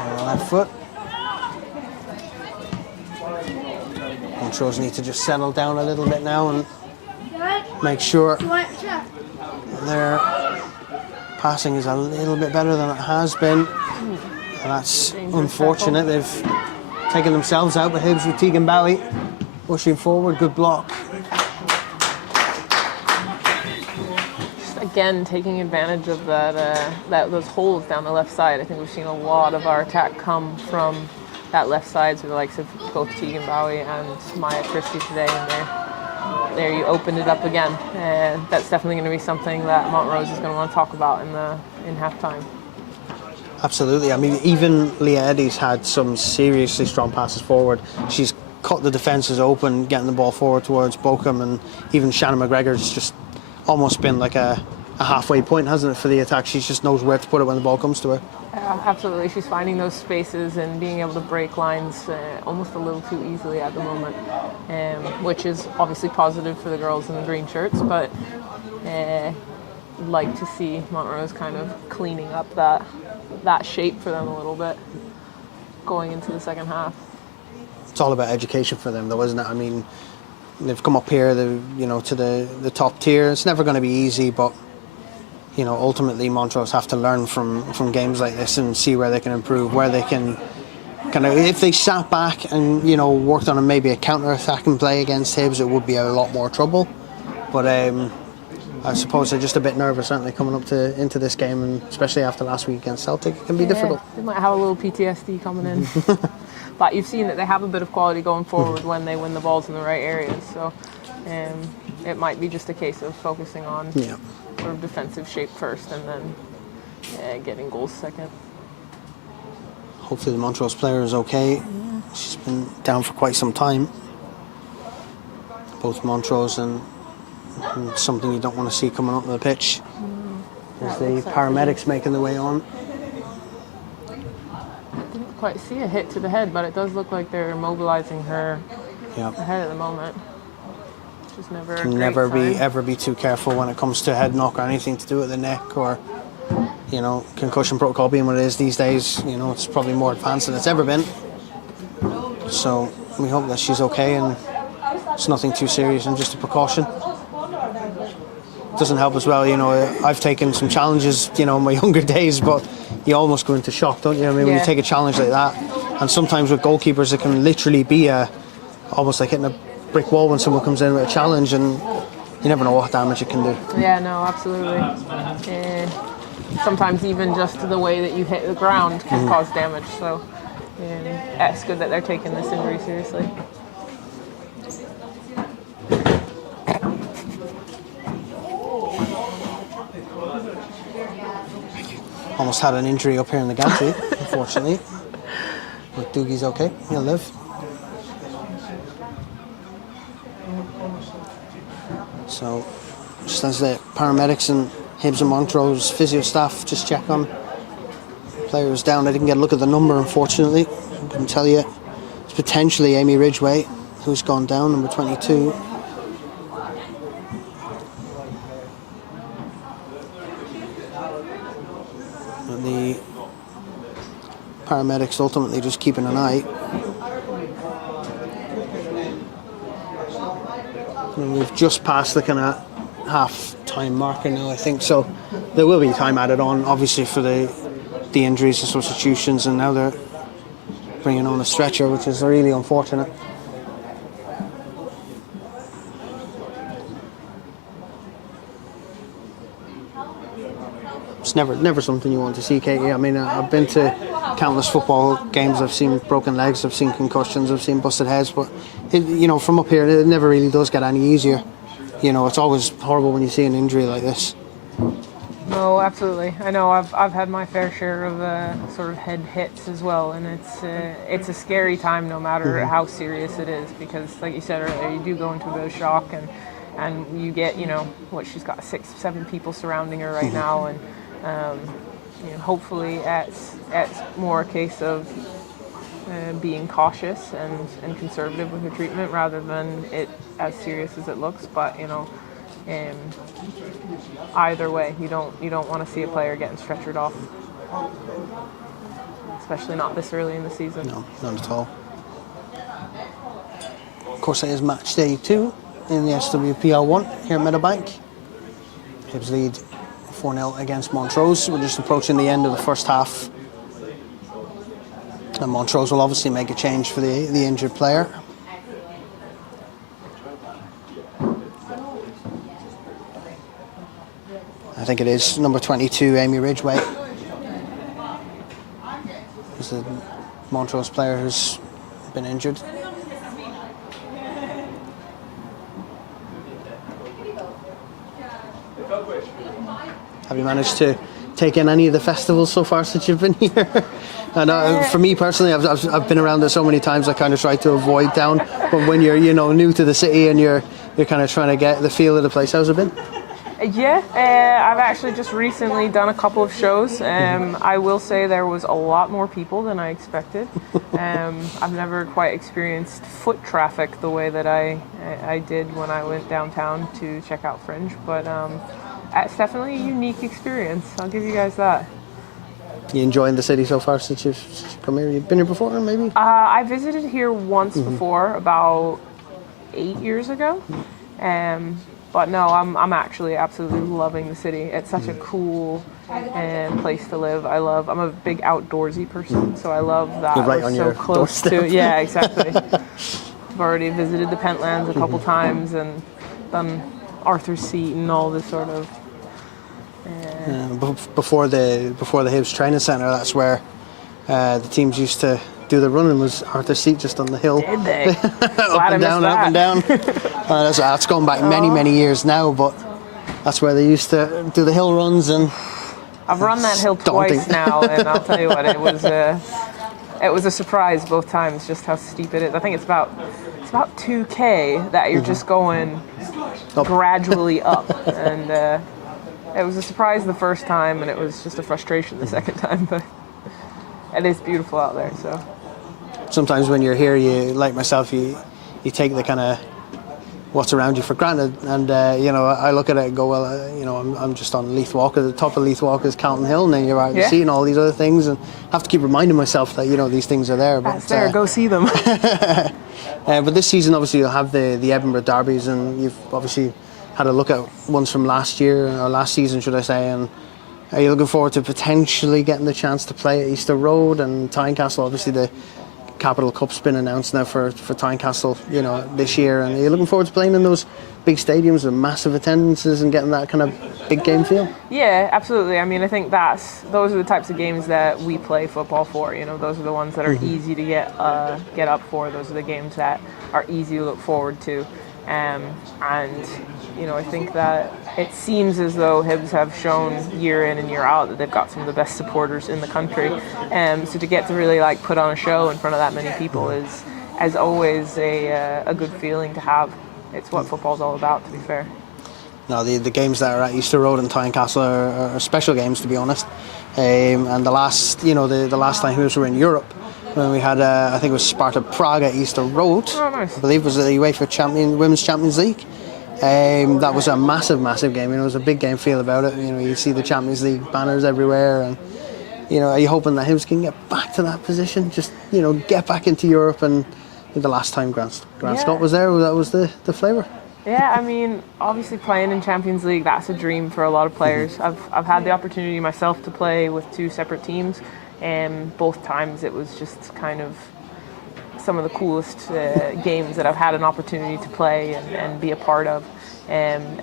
On the left foot. Montrose need to just settle down a little bit now and make sure their passing is a little bit better than it has been. And that's unfortunate. They've taken themselves out, but Hibs with Tegan Bowie pushing forward. Good block. Just again taking advantage of those holes down the left side. I think we've seen a lot of our attack come from that left side, so the likes of both Tegan Bowie and Maya Christie today, and they're there you opened it up again. That's definitely going to be something that Montrose is going to want to talk about in halftime. Absolutely. I mean, even Leah Eddy's had some seriously strong passes forward. She's cut the defences open, getting the ball forward towards Bochum, and even Shannon McGregor's just almost been like a halfway point, hasn't it, for the attack? She just knows where to put it when the ball comes to her. Absolutely. She's finding those spaces and being able to break lines almost a little too easily at the moment, which is obviously positive for the girls in the green shirts, but like to see Montrose kind of cleaning up that shape for them a little bit going into the second half. It's all about education for them, though, isn't it? I mean, they've come up here, to the top tier. It's never going to be easy, but ultimately Montrose have to learn from games like this and see where they can improve, where they can kind of, if they sat back and worked on maybe a counter-attacking play against Hibs, it would be a lot more trouble. But I suppose they're just a bit nervous, aren't they, coming up into this game, and especially after last week against Celtic, it can be difficult. They might have a little PTSD coming in. But you've seen that they have a bit of quality going forward when they win the balls in the right areas. So it might be just a case of focusing on sort of defensive shape first and then getting goals second. Hopefully the Montrose player is okay. She's been down for quite some time. Both Montrose and something you don't want to see coming onto the pitch. There's the paramedics making their way on. Didn't quite see a hit to the head, but it does look like they're immobilizing her head at the moment. Which is never a great sign. Ever be too careful when it comes to head knock or anything to do with the neck, or concussion protocol being what it is these days. It's probably more advanced than it's ever been. So we hope that she's okay and it's nothing too serious and just a precaution. Doesn't help as well, I've taken some challenges, in my younger days, but you almost go into shock, don't you? I mean, when you take a challenge like that, and sometimes with goalkeepers, it can literally be almost like hitting a brick wall when someone comes in with a challenge, and you never know what damage it can do. Yeah, no, absolutely. Sometimes even just the way that you hit the ground can cause damage, so it's good that they're taking this injury seriously. Almost had an injury up here in the gantry, unfortunately. But Doogie's okay, he'll live. So, just as the paramedics and Hibs and Montrose physio staff just check on players down. I didn't get a look at the number, unfortunately. I couldn't tell you. It's potentially Amy Ridgway, who's gone down, number 22. The paramedics ultimately just keeping an eye. And we've just passed the kind of half-time marker now, I think, so there will be time added on, obviously, for the injuries and substitutions, and now they're bringing on a stretcher, which is really unfortunate. It's never something you want to see, Katie. I mean, I've been to countless football games. I've seen broken legs, I've seen concussions, I've seen busted heads, but from up here, it never really does get any easier. It's always horrible when you see an injury like this. No, absolutely. I know I've had my fair share of sort of head hits as well, and it's a scary time no matter how serious it is, because like you said earlier, you do go into a bit of shock, and you get she's got 6-7 people surrounding her right now, and hopefully it's more a case of being cautious and conservative with her treatment rather than it as serious as it looks. But either way, you don't want to see a player getting stretchered off, especially not this early in the season. No, not at all. Of course, it is match day 2 in the SWPL 1 here at Meadowbank. Hibs lead 4-0 against Montrose. We're just approaching the end of the first half. And Montrose will obviously make a change for the injured player. I think it is number 22, Amy Ridgway. It's the Montrose player who's been injured. Have you managed to take in any of the festivals so far since you've been here? And for me personally, I've been around it so many times. I kind of try to avoid town. But when you're new to the city and you're kind of trying to get the feel of the place, how's it been? Yeah, I've actually just recently done a couple of shows. I will say there was a lot more people than I expected. I've never quite experienced foot traffic the way that I did when I went downtown to check out Fringe, but it's definitely a unique experience. I'll give you guys that. You enjoying the city so far since you've come here? You've been here before, maybe? I visited here once before, about 8 years ago. But no, I'm actually absolutely loving the city. It's such a cool place to live. I'm a big outdoorsy person, so I love that. You're right we're on so your close doorstep. to. Yeah, exactly. I've already visited the Pentlands a couple times and done Arthur's Seat and all this sort of. Before the Hibs training centre, that's where the teams used to do the running, was Arthur's Seat just on the hill. Did they? Up and down, up and down. That's gone back many years now, but that's where they used to do the hill runs. And I've run that hill twice now, and I'll tell you what, it was a surprise both times, just how steep it is. I think it's about 2K that you're just going gradually up, and it was a surprise the first time, and it was just a frustration the second time. But it is beautiful out there. So sometimes when you're here, like myself, you take the kind of what's around you for granted, and I look at it and go, well, I'm just on Leith Walk. At the top of Leith Walk is Calton Hill, and then you're out seeing all these other things, and I have to keep reminding myself that these things are there. That's there. Go see them. But this season, obviously, you'll have the Edinburgh derbies, and you've obviously had a look at ones from last year, or last season, should I say, and are you looking forward to potentially getting the chance to play at Easter Road and Tynecastle? Obviously, the Capital Cup's been announced now for Tynecastle, this year, and are you looking forward to playing in those big stadiums with massive attendances and getting that kind of big game feel? Yeah, absolutely. I mean, I think those are the types of games that we play football for. Those are the ones that are easy to get up for. Those are the games that are easy to look forward to. And I think that it seems as though Hibs have shown year in and year out that they've got some of the best supporters in the country. So to get to really put on a show in front of that many people is, as always, a good feeling to have. It's what football's all about, to be fair. No, the games that are at Easter Road and Tynecastle are special games, to be honest. And the last time Hibs were in Europe, when we had, I think it was Sparta Prague at Easter Road. Oh, nice. I believe it was the UEFA Women's Champions League. That was a massive game. It was a big game feel about it. You see the Champions League banners everywhere, and are you hoping that Hibs can get back to that position? Just get back into Europe, and the last time Grant Scott was there, that was the flavour. Yeah, I mean, obviously playing in Champions League, that's a dream for a lot of players. I've had the opportunity myself to play with two separate teams, and both times it was just kind of some of the coolest games that I've had an opportunity to play and be a part of. And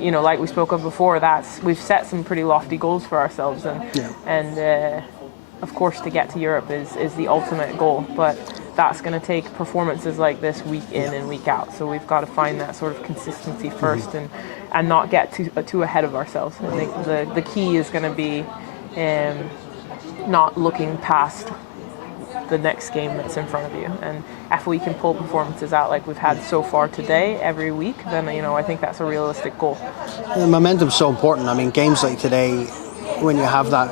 like we spoke of before, we've set some pretty lofty goals for ourselves, and of course to get to Europe is the ultimate goal, but that's going to take performances like this week in and week out. So we've got to find that sort of consistency first, and not get too ahead of ourselves. I think the key is going to be not looking past the next game that's in front of you. And if we can pull performances out like we've had so far today every week, then I think that's a realistic goal. Momentum's so important. I mean, games like today, when you have that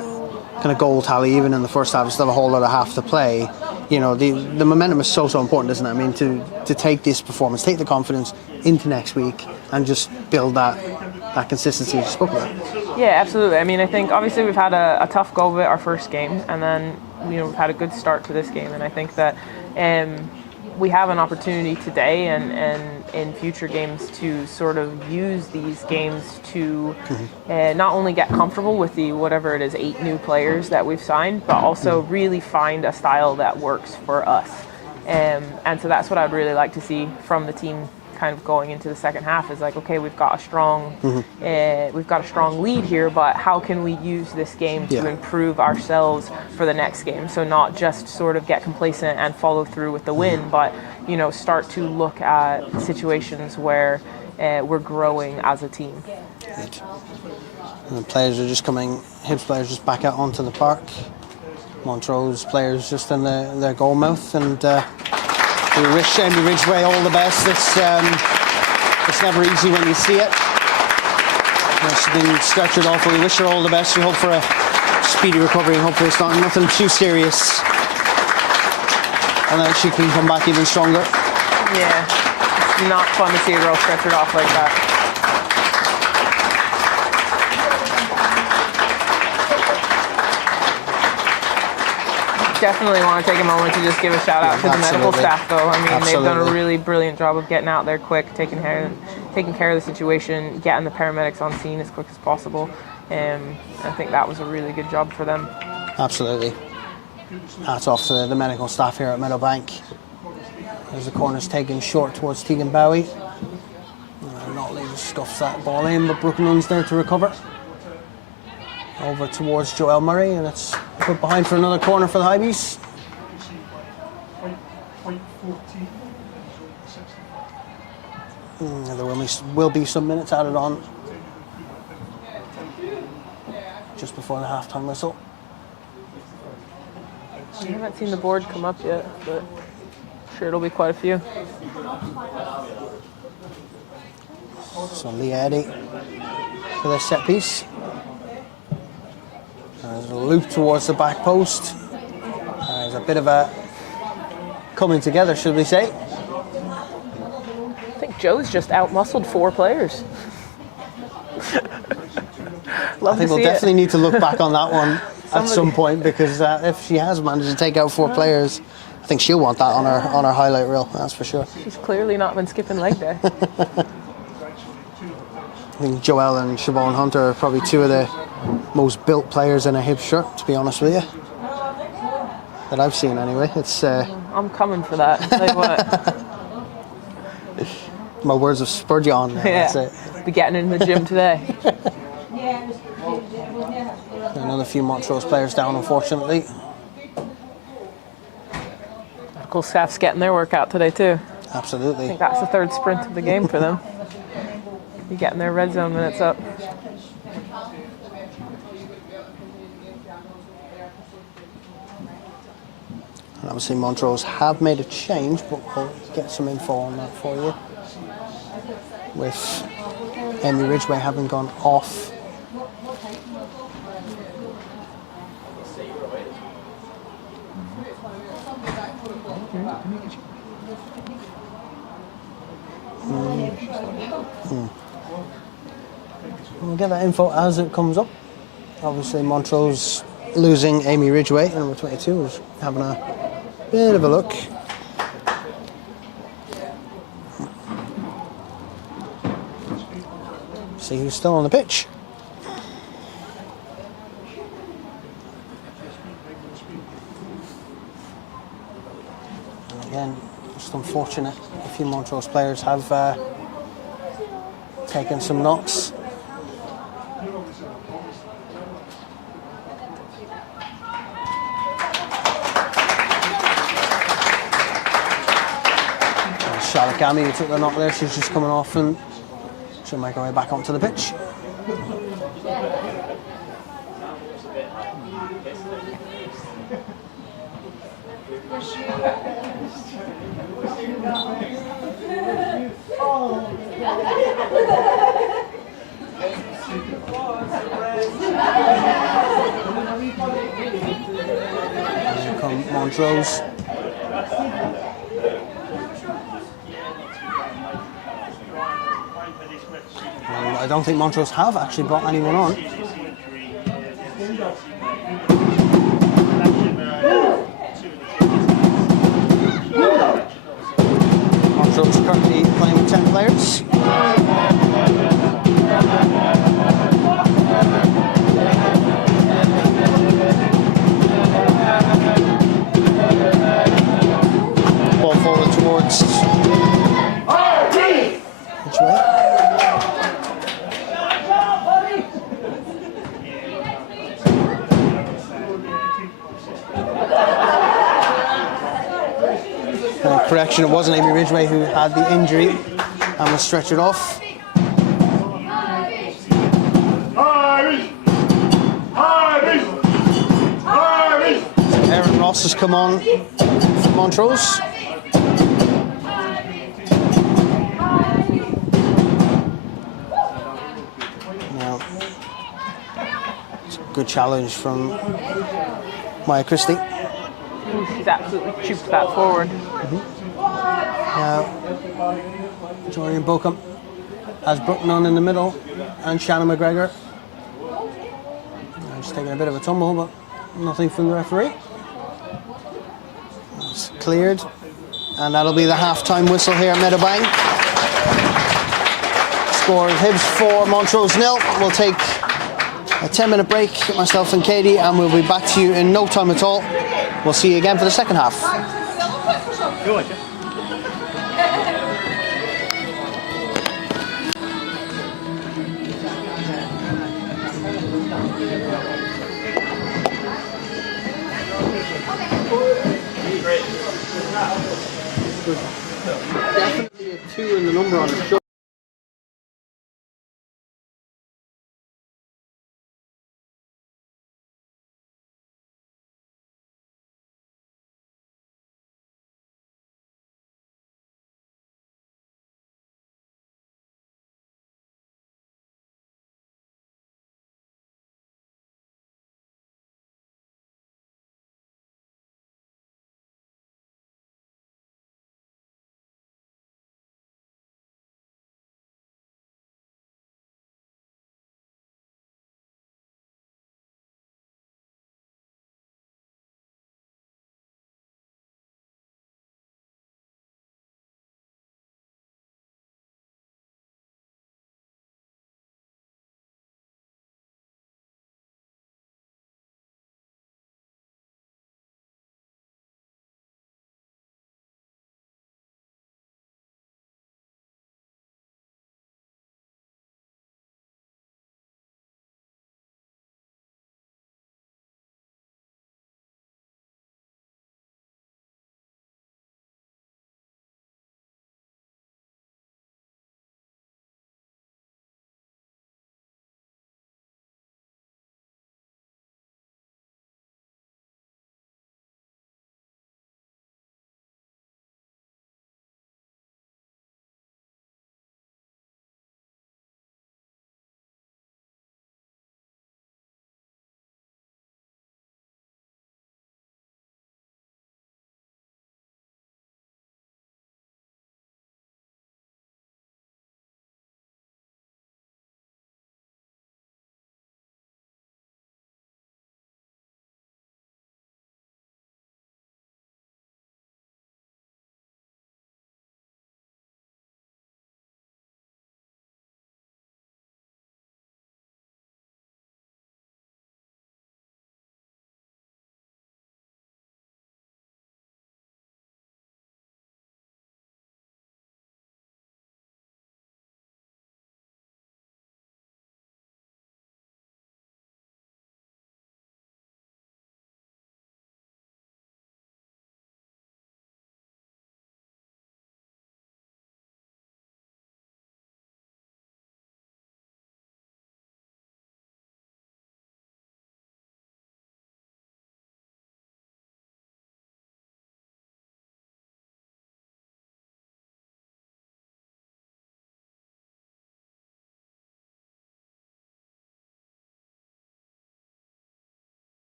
kind of goal tally, even in the first half, still a whole lot of half to play. The momentum is so important, isn't it? I mean, to take this performance, take the confidence into next week, and just build that consistency you spoke about. Yeah, absolutely. I mean, I think obviously we've had a tough go of it our first game, and then we've had a good start to this game, and I think that we have an opportunity today and in future games to sort of use these games to not only get comfortable with the whatever it is 8 new players that we've signed, but also really find a style that works for us. And so that's what I'd really like to see from the team kind of going into the second half, is okay, we've got a strong lead here, but how can we use this game to improve ourselves for the next game? So not just sort of get complacent and follow through with the win, but start to look at situations where we're growing as a team. Good. And the players are just coming, Hibs players just back out onto the park. Montrose players just in their goal mouth, and we wish Amy Ridgway all the best. It's never easy when you see it. She's been stretchered off. We wish her all the best. We hope for a speedy recovery, and hopefully it's not nothing too serious, and that she can come back even stronger. Yeah, it's not fun to see a girl stretchered off like that. Definitely want to take a moment to just give a shout out to the medical staff, though. I mean, they've done a really brilliant job of getting out there quick, taking care of the situation, getting the paramedics on scene as quick as possible. I think that was a really good job for them. Absolutely. Hats off to the medical staff here at Meadowbank. As the corner's taken short towards Tegan Bowie. Notley just scuffs that ball in, but Brooke Nunn's there to recover. Over towards Joelle Murray, and it's put behind for another corner for the Hibees. There will be some minutes added on just before the halftime whistle. I haven't seen the board come up yet, but I'm sure it'll be quite a few. So Leah Eddy for this set piece. There's a loop towards the back post. There's a bit of a coming together, should we say. I think Joe's just out-muscled 4 players. I think we'll definitely need to look back on that one at some point, because if she has managed to take out 4 players, I think she'll want that on her highlight reel, that's for sure. She's clearly not been skipping leg day. I think Joelle and Siobhan Hunter are probably 2 of the most built players in a Hibs shirt, to be honest with you, that I've seen anyway. It's I'm coming for that, tell you what. My words have spurred you on there. Yeah, That's it. be getting in the gym today. Another few Montrose players down, unfortunately. Medical staff's getting their workout today too. I Absolutely. think that's the 3rd sprint of the game for them. Be getting their red zone minutes up. And obviously Montrose have made a change, but we'll get some info on that for you. With Amy Ridgway having gone off. We'll get that info as it comes up. Obviously Montrose losing Amy Ridgway, number 22, is having a bit of a look. See who's still on the pitch. And again, just unfortunate a few Montrose players have taken some knocks. Charlotte Gammy, who took the knock there, she's just coming off and she'll make her way back onto the pitch. Here come Montrose. I don't think Montrose have actually brought anyone on. Montrose currently playing with 10 players. Ball forward towards which way? Correction, it wasn't Amy Ridgway who had the injury and was stretchered off. cross has come on from Montrose. Now, it's a good challenge from Maya Christie. She's absolutely chuped that forward. Now, Jordan Bokum has Brooke Nunn in the middle and Shannon McGregor. Now, she's taking a bit of a tumble, but nothing from the referee. It's cleared, and that'll be the half-time whistle here at Meadowbank. Score is Hibs 4, Montrose 0. We'll take a 10-minute break, myself and Katie, and we'll be back to you in no time at all. We'll see you again for the second half. Go on, Definitely a 2 in the number on the show.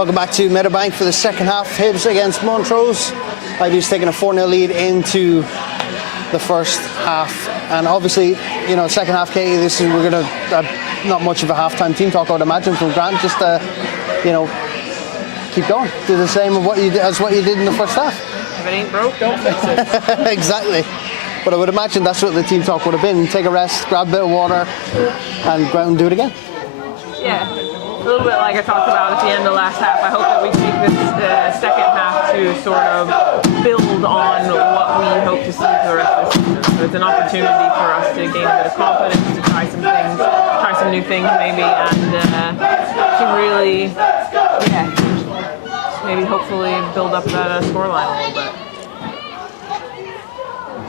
Welcome back to Meadowbank for the second half. Hibs against Montrose. IB's taking a 4-0 lead into the first half. And obviously, you know, second half, Katie, we're going to not much of a halftime team talk, I would imagine, from Grant. Just, you know, keep going. Do the same as what you did in the first half. If it ain't broke, don't fix it. Exactly. But I would imagine that's what the team talk would have been. Take a rest, grab a bit of water, and go out and do it again. Yeah, a little bit like I talked about at the end of last half. I hope that we take this second half to sort of build on what we hope to see for the rest of the season. So it's an opportunity for us to gain a bit of confidence, to try some things, try some new things maybe, and to really, maybe hopefully build up that scoreline a little bit.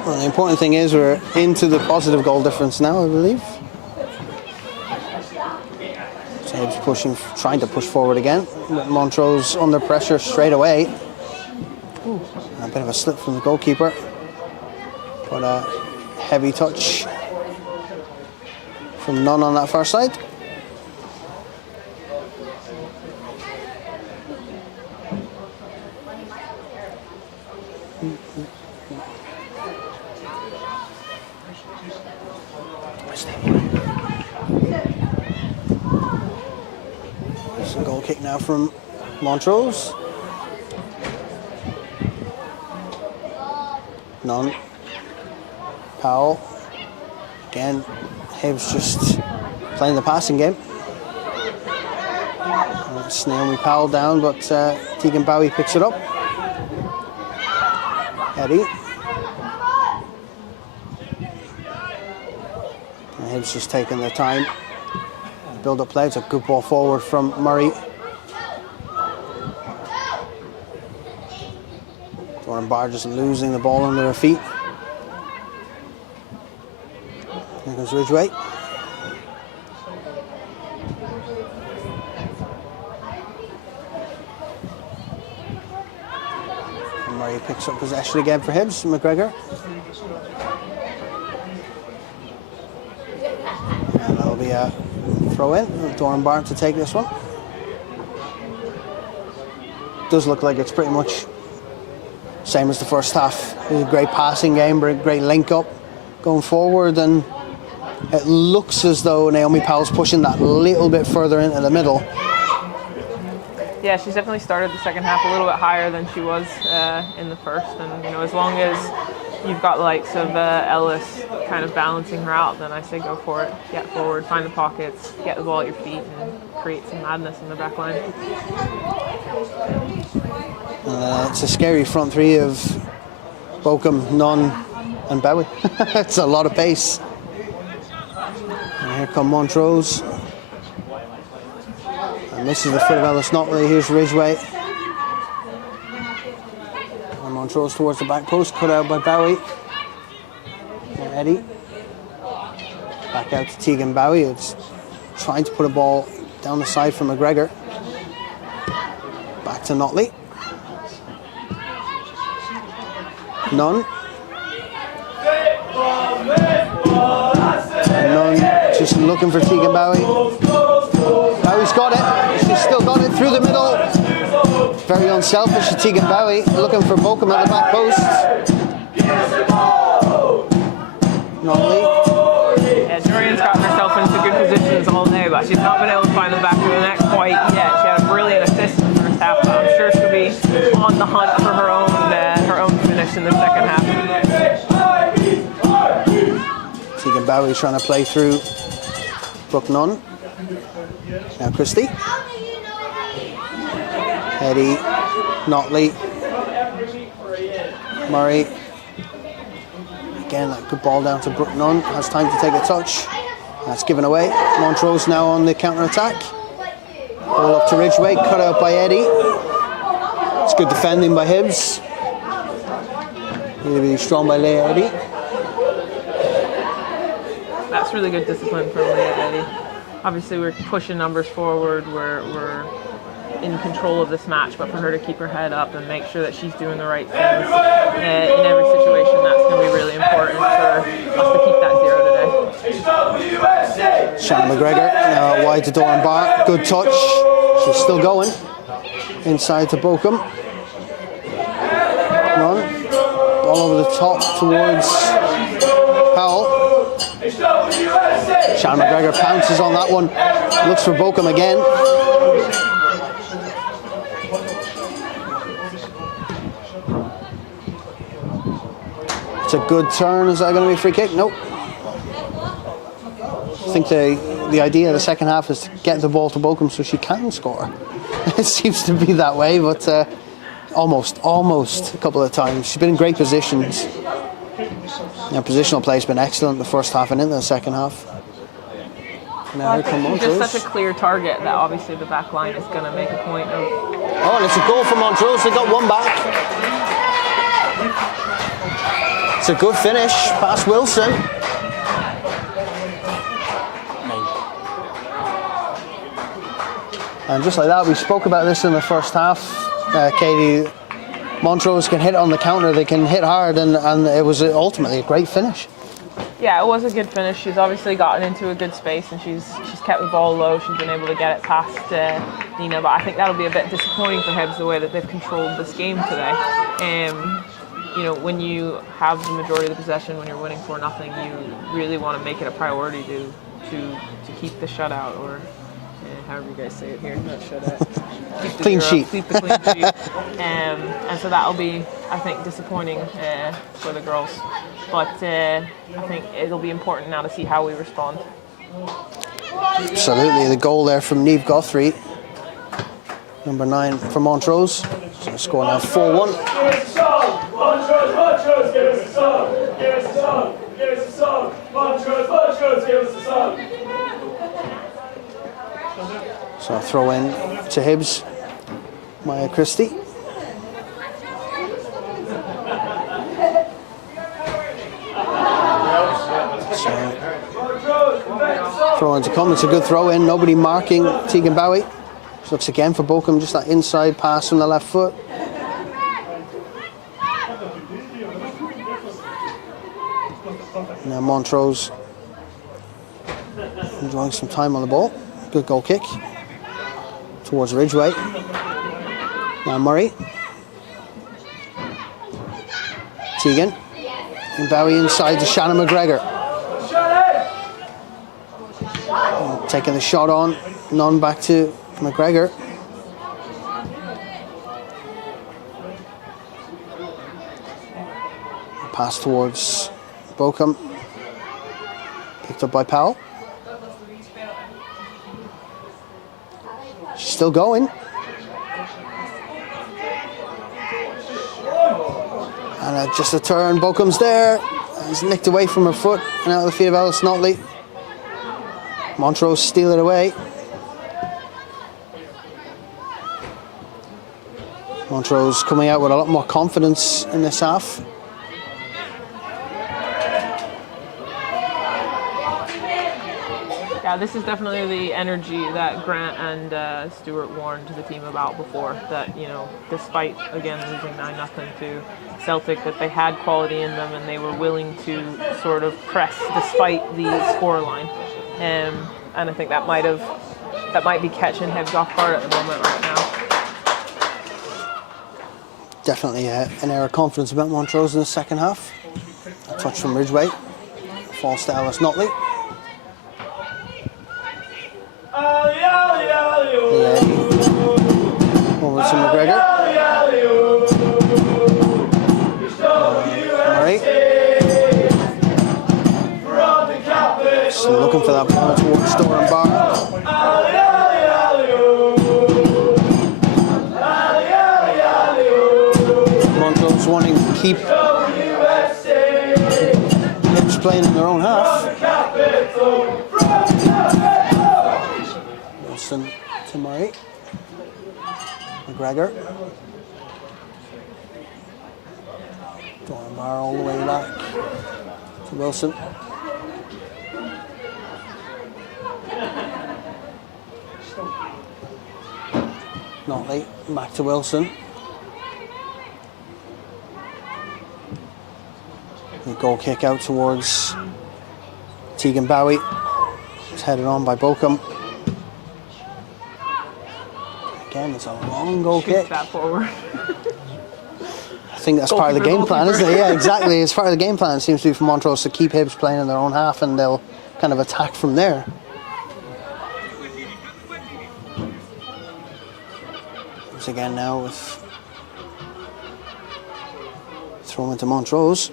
Well, the important thing is we're into the positive goal difference now, I believe. Hibs trying to push forward again. Montrose under pressure straight away. A bit of a slip from the goalkeeper, but a heavy touch from Nunn on that far side. There's a goal kick now from Montrose. Nunn. Powell. Again, Hibs just playing the passing game. It's Naomi Powell down, but Tegan Bowie picks it up. Eddie. And Hibs just taking their time. Build up play. It's a good ball forward from Murray. Doran Barr just losing the ball under her feet. Here goes Ridgway. And Murray picks up possession again for Hibs. McGregor. And that'll be a throw in. Doran Barr to take this one. Does look like it's pretty much same as the first half. A great passing game, great link up going forward, and it looks as though Naomi Powell's pushing that little bit further into the middle. Yeah, she's definitely started the second half a little bit higher than she was in the first, and you know, as long as you've got the likes of Ellis kind of balancing her out, then I say go for it. Get forward, find the pockets, get the ball at your feet, and create some madness in the back line. It's a scary front three of Bokum, Nunn, and Bowie. It's a lot of pace. And here come Montrose. And this is the foot of Ellis Notley. Here's Ridgway. And Montrose towards the back post, cut out by Bowie. And Eddie. Back out to Tegan Bowie. It's trying to put a ball down the side for McGregor. Back to Notley. Nunn. And Nunn just looking for Tegan Bowie. Bowie's got it. She's still got it through the middle. Very unselfish to Tegan Bowie. Looking for Bokum at the back post. Notley. Yeah, Dorian's gotten herself into good positions all day, but she's not been able to find the back of the net quite yet. She had a brilliant assist in the first half, but I'm sure she'll be on the hunt for her own finish in the second half. Tegan Bowie trying to play through Brooke Nunn. Now Christie. Eddie, Notley, Murray. Again, that good ball down to Brooke Nunn. Has time to take a touch. That's given away. Montrose now on the counter-attack. Ball up to Ridgway, cut out by Eddie. It's good defending by Hibs. Really strong by Leah Eddie. That's really good discipline from Leah Eddie. Obviously, we're pushing numbers forward. We're in control of this match, but for her to keep her head up and make sure that she's doing the right things in every situation, that's going to be really important for us to keep that 0 today. Shannon McGregor, now wide to Doran Barr. Good touch. She's still going. Inside to Bochum. Run. Ball over the top towards Powell. Shannon McGregor pounces on that one. Looks for Bochum again. It's a good turn. Is that going to be a free kick? Nope. I think the idea of the second half is to get the ball to Bochum so she can score. It seems to be that way, but almost a couple of times. She's been in great positions. Her positional play has been excellent the first half and into the second half. Now I think she's just such a clear target that obviously the back line is going to make a point of. Oh, and it's a goal for Montrose. They got one back. It's a good finish past Wilson. And just like that, we spoke about this in the first half, Katie. Montrose can hit on the counter, they can hit hard, and it was ultimately a great finish. Yeah, it was a good finish. She's obviously gotten into a good space and she's kept the ball low. She's been able to get it past Nina, but I think that'll be a bit disappointing for Hibs the way that they've controlled this game today. You know, when you have the majority of the possession, when you're winning 4-0, you really want to make it a priority to keep the shutout, or however you guys say it here, not shutout. Keep the clean sheet. Keep the clean sheet. And so that'll be, I think, disappointing for the girls. But I think it'll be important now to see how we respond. Absolutely, the goal there from Niamh Guthrie, number 9 for Montrose. So score now 4-1. Montrose, give us a song, give us a song, give us a song. Montrose, give us a song. So a throw in to Hibs, Maya Christie. So throw in to come. It's a good throw in. Nobody marking Tegan Bowie. She looks again for Bochum, just that inside pass from the left foot. Now Montrose enjoying some time on the ball. Good goal kick towards Ridgeway. Now Murray. Tegan. And Bowie inside to Shannon McGregor. And taking the shot on. None back to McGregor. Pass towards Bochum. Picked up by Powell. She's still going. And just a turn. Bochum's there. It's nicked away from her foot and out of the feet of Alice Notley. Montrose steal it away. Montrose coming out with a lot more confidence in this half. Yeah, this is definitely the energy that Grant and Stewart warned the team about before. That, you know, despite again losing 9-0 to Celtic, that they had quality in them and they were willing to sort of press despite the scoreline. And I think that might be catching Hibs off guard at the moment right now. Definitely an air of confidence about Montrose in the second half. A touch from Ridgeway. Falls to Alice Notley. Over to McGregor. Murray. So looking for that ball towards Doran Barr. Montrose wanting to keep Hibs playing in their own half. Wilson to Murray. McGregor. Doran Barr all the way back to Wilson. Notley back to Wilson. The goal kick out towards Tegan Bowie. It's headed on by Bochum. Again, it's a long goal Shoots kick. that forward. I think that's part of the game plan, isn't it? Yeah, exactly. It's part of the game plan. It seems to be for Montrose to keep Hibs playing in their own half, and they'll kind of attack from there. Hibs again now with throw into Montrose.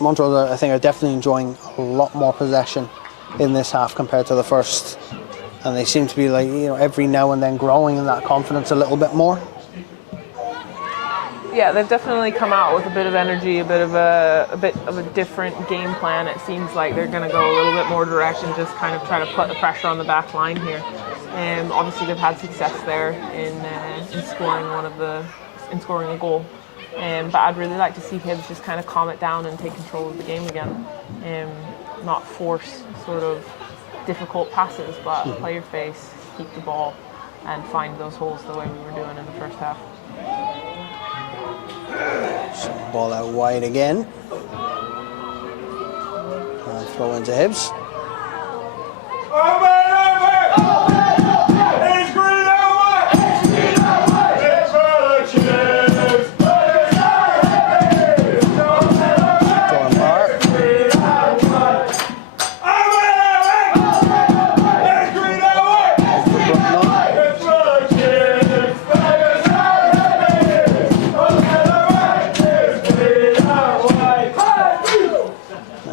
Montrose, I think, are definitely enjoying a lot more possession in this half compared to the first, and they seem to be like, you know, every now and then growing in that confidence a little bit more. Yeah, they've definitely come out with a bit of energy, a bit of a different game plan. It seems like they're going to go a little bit more direct and just kind of try to put the pressure on the back line here. Obviously, they've had success there in scoring a goal. But I'd really like to see Hibs just kind of calm it down and take control of the game again, not force sort of difficult passes, but play your face, keep the ball, and find those holes the way we were doing in the first half. So ball out wide again. And throw into Hibs.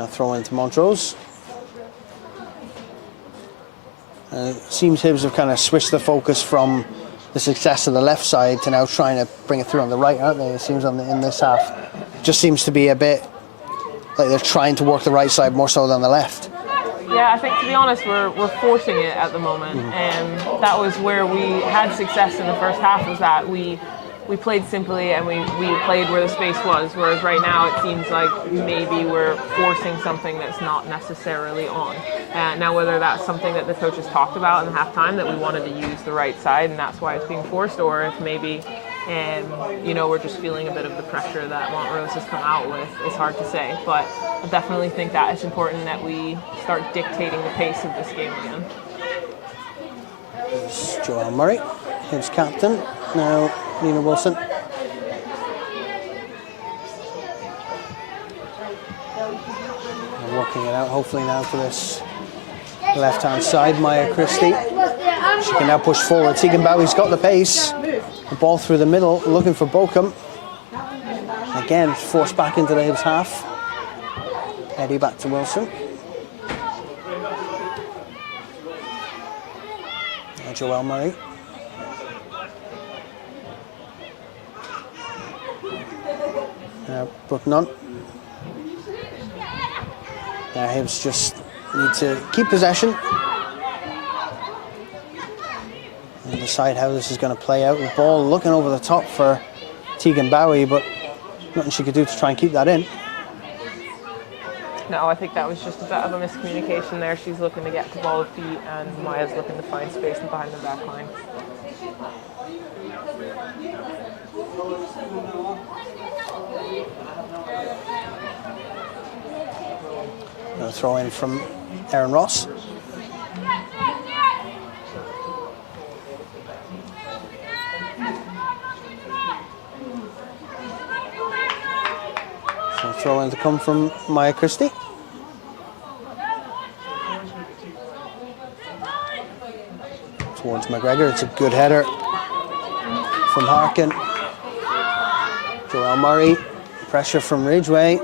Throw into Montrose. It seems Hibs have kind of switched the focus from the success of the left side to now trying to bring it through on the right, aren't they? It seems in this half. Just seems to be a bit like they're trying to work the right side more so than the left. Yeah, I think, to be honest, we're forcing it at the moment. And that was where we had success in the first half, was that we played simply and we played where the space was, whereas right now it seems like maybe we're forcing something that's not necessarily on. Now, whether that's something that the coaches talked about in the halftime, that we wanted to use the right side and that's why it's being forced, or if maybe we're just feeling a bit of the pressure that Montrose has come out with, it's hard to say. But I definitely think that it's important that we start dictating the pace of this game again. It's Joel Murray, Hibs captain. Now Nina Wilson. And working it out hopefully now to this left-hand side, Maya Christie. She can now push forward. Tegan Bowie's got the pace. The ball through the middle, looking for Bochum. Again, forced back into the Hibs half. Eddie back to Wilson. Now Joel Murray. Brooke Nunn. Now Hibs just need to keep possession and decide how this is going to play out. The ball looking over the top for Tegan Bowie, but nothing she could do to try and keep that in. No, I think that was just a bit of a miscommunication there. She's looking to get the ball with feet, and Maya's looking to find space behind the back line. A throw in from Erin Ross. So throw in to come from Maya Christie. Towards McGregor, it's a good header from Harkin. Joel Murray, pressure from Ridgway.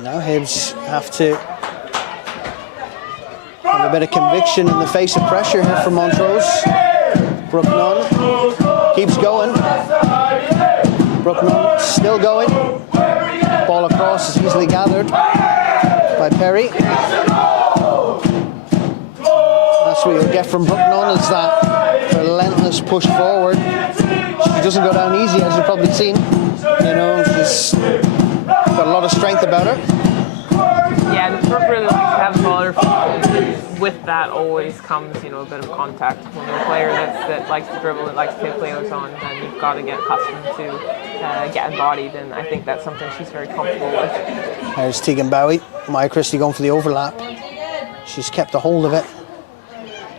Now Hibs have to have a bit of conviction in the face of pressure here from Montrose. Brooke Nunn keeps going. Brooke Nunn still going. Ball across is easily gathered by Perry. That's what you'll get from Brooke Nunn, is that relentless push forward. She doesn't go down easy, as you've probably seen. You know, she's got a lot of strength about her. Yeah, the Brooke really likes to have the ball at her feet, and with that always comes, you know, a bit of contact. When you're a player that likes to dribble, that likes to take players on, then you've got to get accustomed to getting bodied, and I think that's something she's very comfortable with. There's Tegan Bowie. Maya Christie going for the overlap. She's kept a hold of it.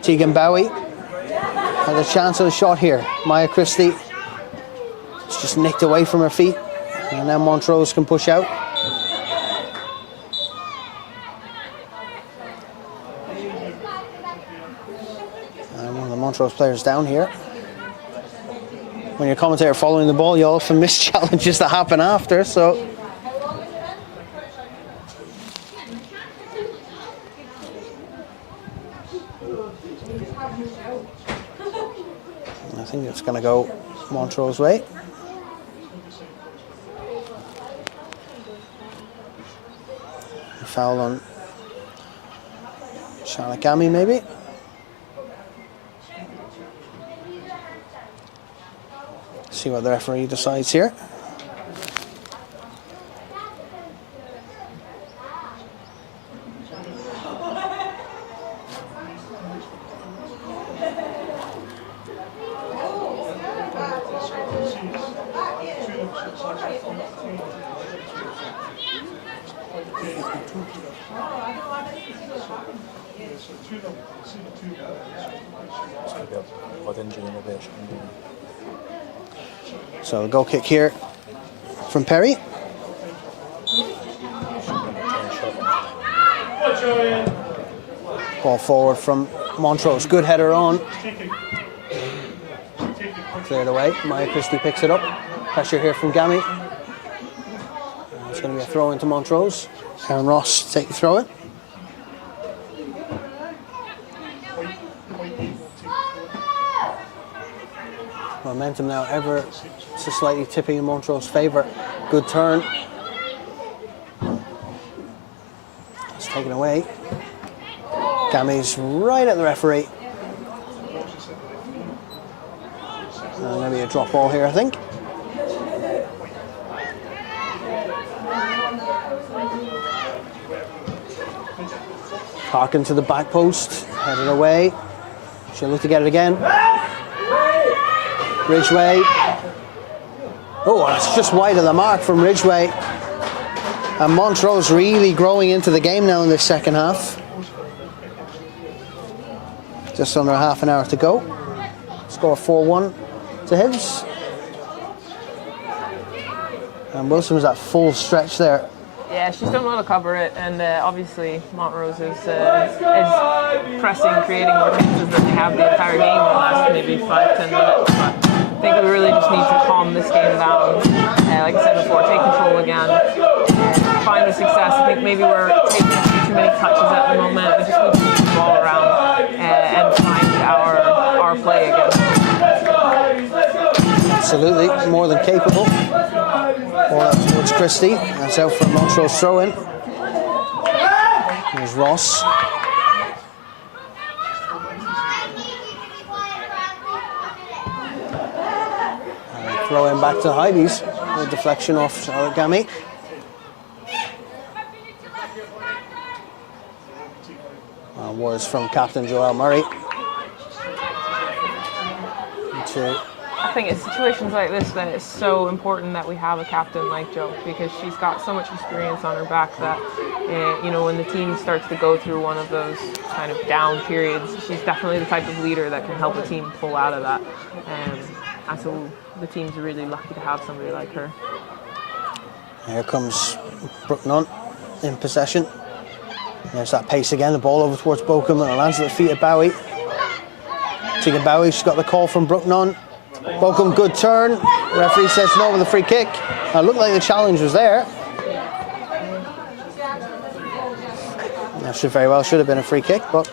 Tegan Bowie has a chance of a shot here. Maya Christie, it's just nicked away from her feet, and now Montrose can push out. And one of the Montrose players down here. When you're a commentator following the ball, you often miss challenges that happen after, so. I think it's going to go Montrose way. A foul on Charlotte Gami, maybe. See what the referee decides here. So a goal kick here from Perry. Ball forward from Montrose. Good header on. Cleared away. Maya Christie picks it up. Pressure here from Gami. It's going to be a throw into Montrose. Aaron Ross take the throw in. Momentum now ever so slightly tipping in Montrose's favour. Good turn. It's taken away. Gami's right at the referee. Maybe a drop ball here, I think. Harkin to the back post, headed away. She'll look to get it again. Ridgway. Oh, that's just wide of the mark from Ridgway. And Montrose really growing into the game now in this second half. Just under half an hour to go. Score 4-1 to Hibs. And Wilson was at full stretch there. Yeah, she's done well to cover it, and obviously Montrose is pressing, creating more chances than they have the entire game in the last maybe 5-10 minutes. But I think we really just need to calm this game down. Like I said before, take control again, find the success. I think maybe we're taking a few too many touches at the moment. We just need to move the ball around and find our play again. Absolutely, more than capable. Ball out towards Christie. That's out for Montrose throw in. There's Ross. And throw in back to Heidi's. A deflection off Charlotte Gami. Words from captain Joelle Murray. I think it's situations like this that it's so important that we have a captain like Jo, because she's got so much experience on her back that, you know, when the team starts to go through one of those kind of down periods, she's definitely the type of leader that can help a team pull out of that. And so the team's really lucky to have somebody like her. Here comes Brooke Nunn in possession. There's that pace again, the ball over towards Bochum and it lands at the feet of Bowie. Tegan Bowie, she's got the call from Brooke Nunn. Bochum, good turn. Referee says no with a free kick. It looked like the challenge was there. That should have been a free kick, but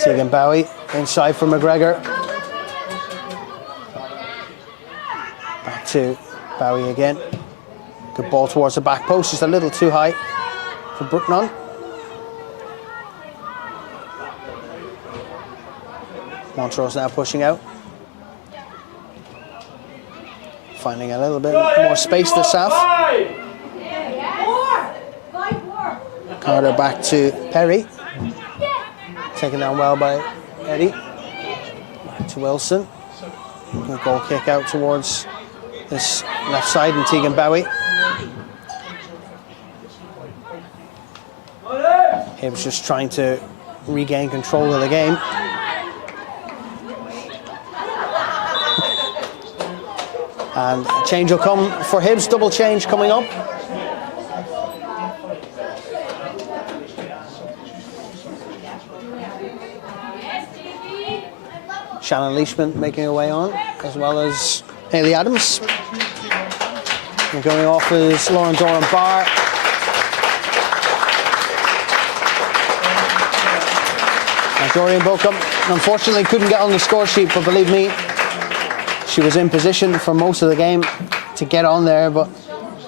Tegan Bowie inside for McGregor. Back to Bowie again. Good ball towards the back post, just a little too high for Brooke Nunn. Montrose now pushing out. Finding a little bit more space this half. Carter back to Perry. Taken down well by Eddie. Back to Wilson. A goal kick out towards this left side and Tegan Bowie. Hibbs just trying to regain control of the game. And a change will come for Hibbs, double change coming up. Shannon Leishman making her way on, as well as Hayley Adams. And going off is Lauren Doran Barr. And Dorian Bokum unfortunately couldn't get on the score sheet, but believe me, she was in position for most of the game to get on there. But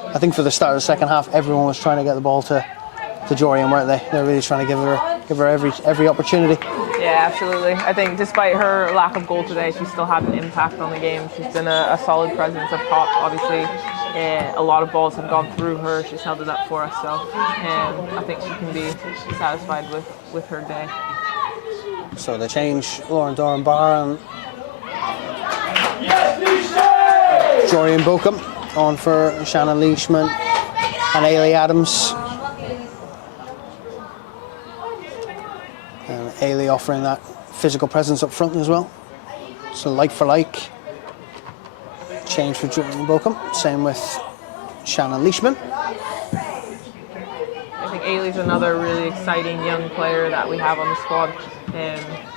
I think for the start of the second half, everyone was trying to get the ball to Dorian, weren't they? They're really trying to give her every opportunity. Yeah, absolutely. I think despite her lack of goal today, she still had an impact on the game. She's been a solid presence up top. Obviously, a lot of balls have gone through her. She's held it up for us, so I think she can be satisfied with her day. So they change Lauren Doran Barr and Dorian Bokum on for Shannon Leishman and Ailey Adams. And Ailey offering that physical presence up front as well. So like for like. Change for Dorian Bokum. Same with Shannon Leishman. I think Ailey's another really exciting young player that we have on the squad.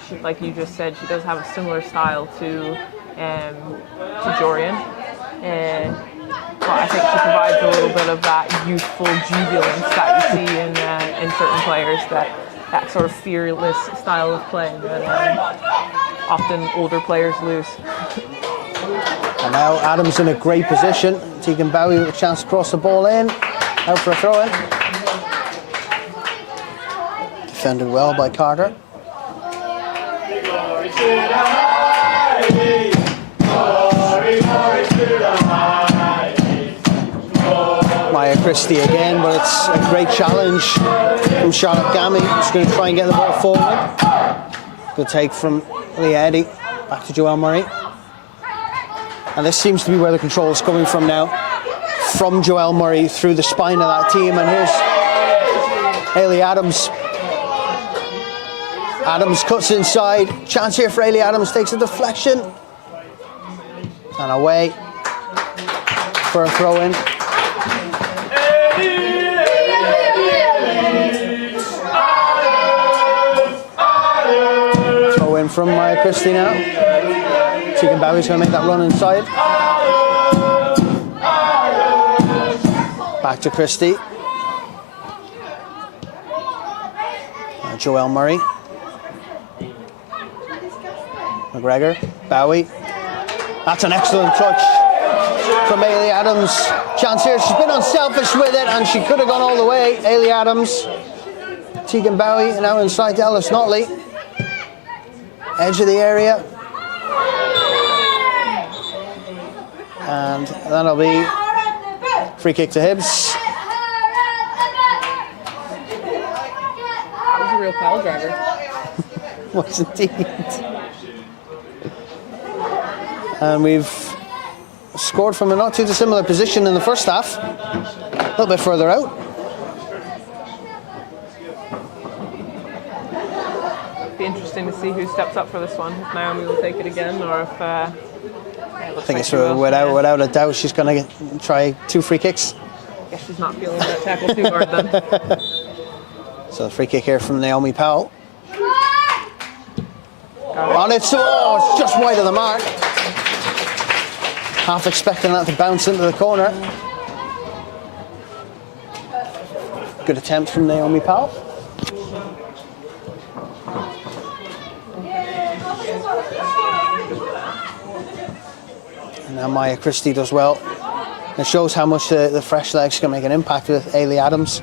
She, like you just said, she does have a similar style to Dorian. But I think she provides a little bit of that youthful jubilance that you see in certain players, that sort of fearless style of play that often older players lose. And now Adams in a great position. Tegan Bowie with a chance to cross the ball in. Out for a throw in. Defended well by Carter. Maya Christie again, but it's a great challenge from Charlotte Gammy. She's going to try and get the ball forward. Good take from Leah Eddy. Back to Joelle Murray. And this seems to be where the control is coming from now. From Joelle Murray through the spine of that team. And here's Hayley Adams. Adams cuts inside. Chance here for Hayley Adams. Takes a deflection. And away for a throw in. Throw in from Maya Christie now. Tegan Bowie's going to make that run inside. Back to Christie. Joelle Murray. McGregor. Bowie. That's an excellent touch from Hayley Adams. Chance here. She's been unselfish with it and she could have gone all the way. Hayley Adams. Tegan Bowie now inside to Ellis Notley. Edge of the area. And that'll be free kick to Hibbs. That was a real pile driver. Was indeed. And we've scored from a not too dissimilar position in the first half. A little bit further out. Be interesting to see who steps up for this one. If Naomi will take it again, or if I think it's without a doubt she's going to try 2 free kicks. I guess she's not feeling that tackle too hard then. So the free kick here from Naomi Powell. On it's just wide of the mark. Half expecting that to bounce into the corner. Good attempt from Naomi Powell. And now Maya Christie does well. It shows how much the fresh legs can make an impact with Hayley Adams.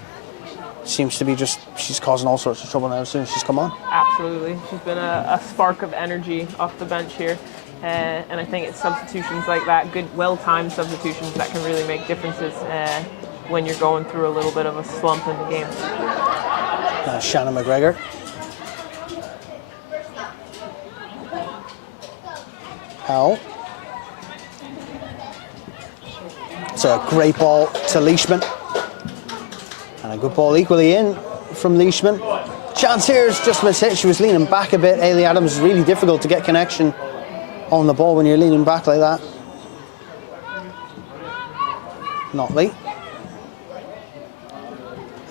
Seems to be she's causing all sorts of trouble now as soon as she's come on. Absolutely. She's been a spark of energy off the bench here. And I think it's substitutions like that, good, well-timed substitutions, that can really make differences when you're going through a little bit of a slump in the game. Shannon McGregor. Powell. It's a great ball to Leishman. And a good ball equally in from Leishman. Chance here is just missed hit. She was leaning back a bit. Ailey Adams is really difficult to get connection on the ball when you're leaning back like that. Notley.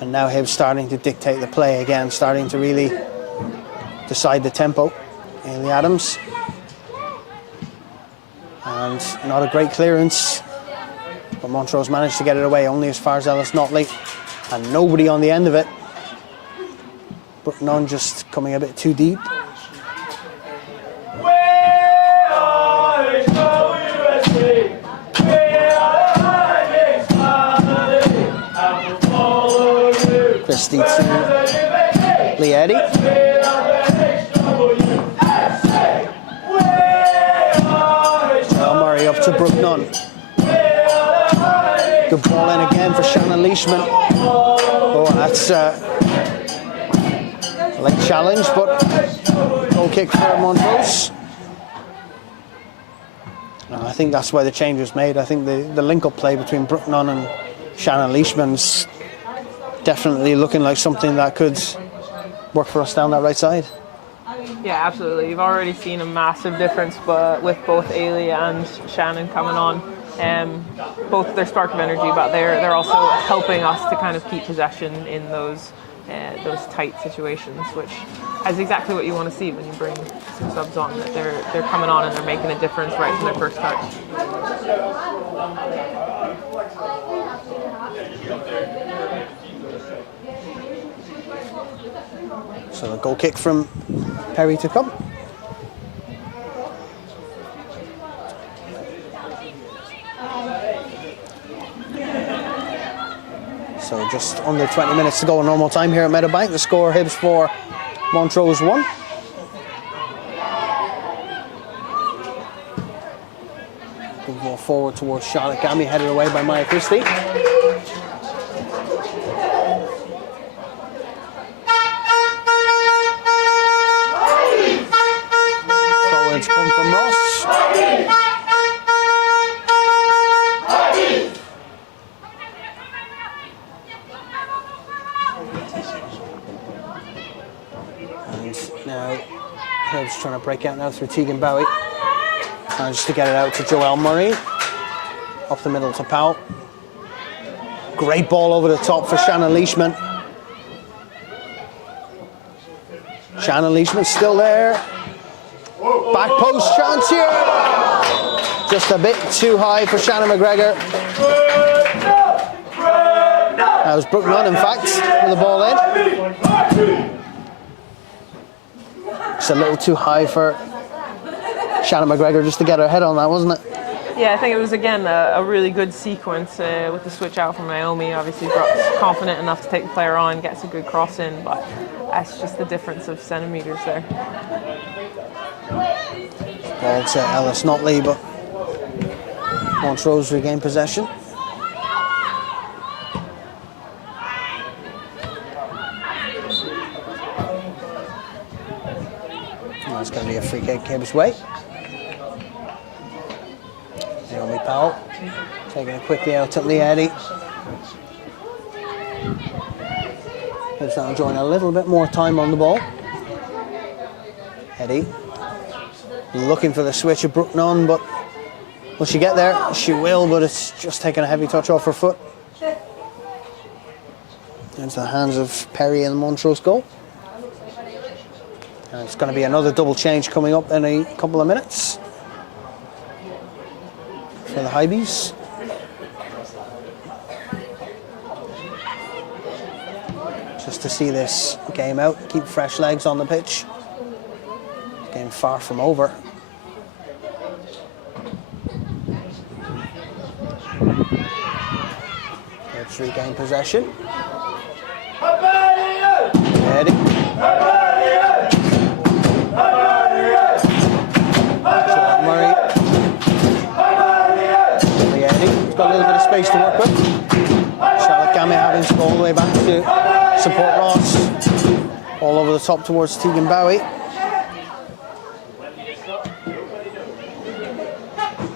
And now Hibs starting to dictate the play again, starting to really decide the tempo. Ailey Adams. And not a great clearance, but Montrose managed to get it away only as far as Ellis Notley. And nobody on the end of it. But none just coming a bit too deep. Christie to Lee Eddy. Murray up to Brooke Nunn. Good ball in again for Shannon Leishman. Oh, that's a late challenge, but goal kick for Montrose. I think that's why the change was made. I think the link-up play between Brooke Nunn and Shannon Leishman's definitely looking like something that could work for us down that right side. Yeah, absolutely. You've already seen a massive difference with both Ailey and Shannon coming on. Both their spark of energy, but they're also helping us to kind of keep possession in those tight situations, which is exactly what you want to see when you bring some subs on. That they're coming on and they're making a difference right from their first touch. So a goal kick from Perry to come. So just under 20 minutes to go in normal time here at Meadowbank. The score, Hibs 4, Montrose 1. Good ball forward towards Charlotte Gamby, headed away by Maya Christie. Throw-ins come from Ross. Now, Hibs trying to break out now through Tegan Bowie. Managed to get it out to Joelle Murray. Up the middle to Powell. Great ball over the top for Shannon Leishman. Shannon Leishman still there. Back post chance here. Just a bit too high for Shannon McGregor. That was Brooke Nunn, in fact, with the ball in. It's a little too high for Shannon McGregor just to get her head on that, wasn't it? Yeah, I think it was, again, a really good sequence with the switch out from Naomi. Obviously, Brooke's confident enough to take the player on, gets a good cross in, but that's just the difference of centimetres there. Ball to Ellis Notley, but Montrose regained possession. That's going to be a free kick Hibs way. Naomi Powell taking it quickly out to Lee Eddy. Hibs now enjoying a little bit more time on the ball. Eddy looking for the switch of Brooke Nunn, but will she get there? She will, but it's just taking a heavy touch off her foot. Into the hands of Perry and the Montrose goal. And it's going to be another double change coming up in a couple of minutes for the Hibees. Just to see this game out, keep fresh legs on the pitch. Game far from over. Let's regain possession. Eddy. Murray space to work with. Charlotte Gammy having to go all the way back to support Ross. All over the top towards Tegan Bowie.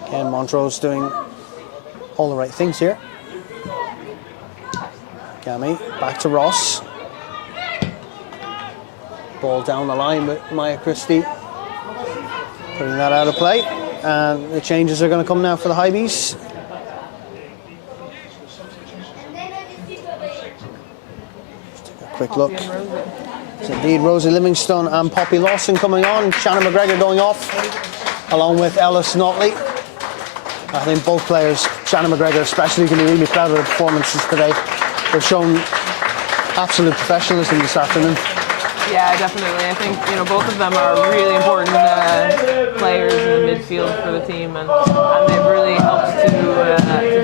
Again, Montrose doing all the right things here. Gammy back to Ross. Ball down the line with Maya Christie. Putting that out of play. And the changes are going to come now for the Hibees. Quick look. It's indeed Rosie Livingstone and Poppy Lawson coming on. Shannon McGregor going off, along with Ellis Notley. I think both players, Shannon McGregor especially, can be really proud of their performances today. They've shown absolute professionalism this afternoon. Yeah, definitely. I think both of them are really important players in the midfield for the team, and they've really helped to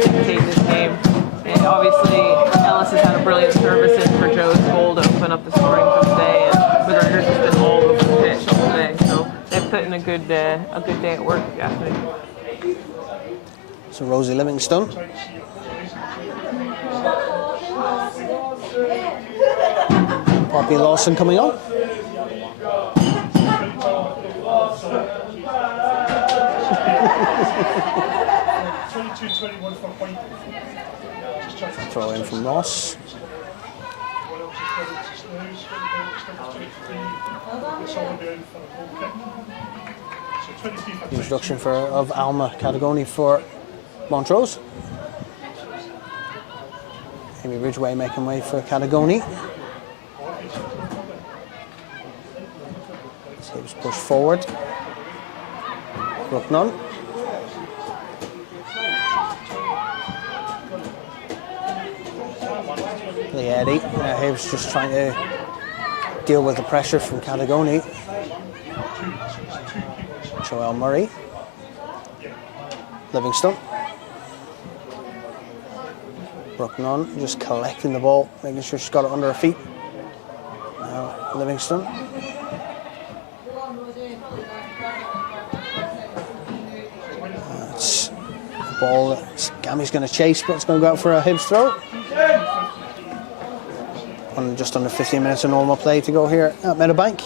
dictate this game. And obviously, Ellis has had a brilliant service in for Joe's goal to open up the scoring for the day, and McGregor's just been all over the pitch all day. So they've put in a good day at work, actually. So Rosie Livingstone. Poppy Lawson coming on. Throw in from Ross. Introduction of Alma Catagoni for Montrose. Amy Ridgway making way for Catagoni. Saves push forward. Rooknunn. The Eddie. Hibbs just trying to deal with the pressure from Catagoni. Joelle Murray. Livingstone. Rooknunn just collecting the ball, making sure she's got it under her feet. Now Livingstone. It's the ball that Gammy's going to chase, but it's going to go out for a Hibbs throw. On just under 15 minutes of normal play to go here at Meadowbank.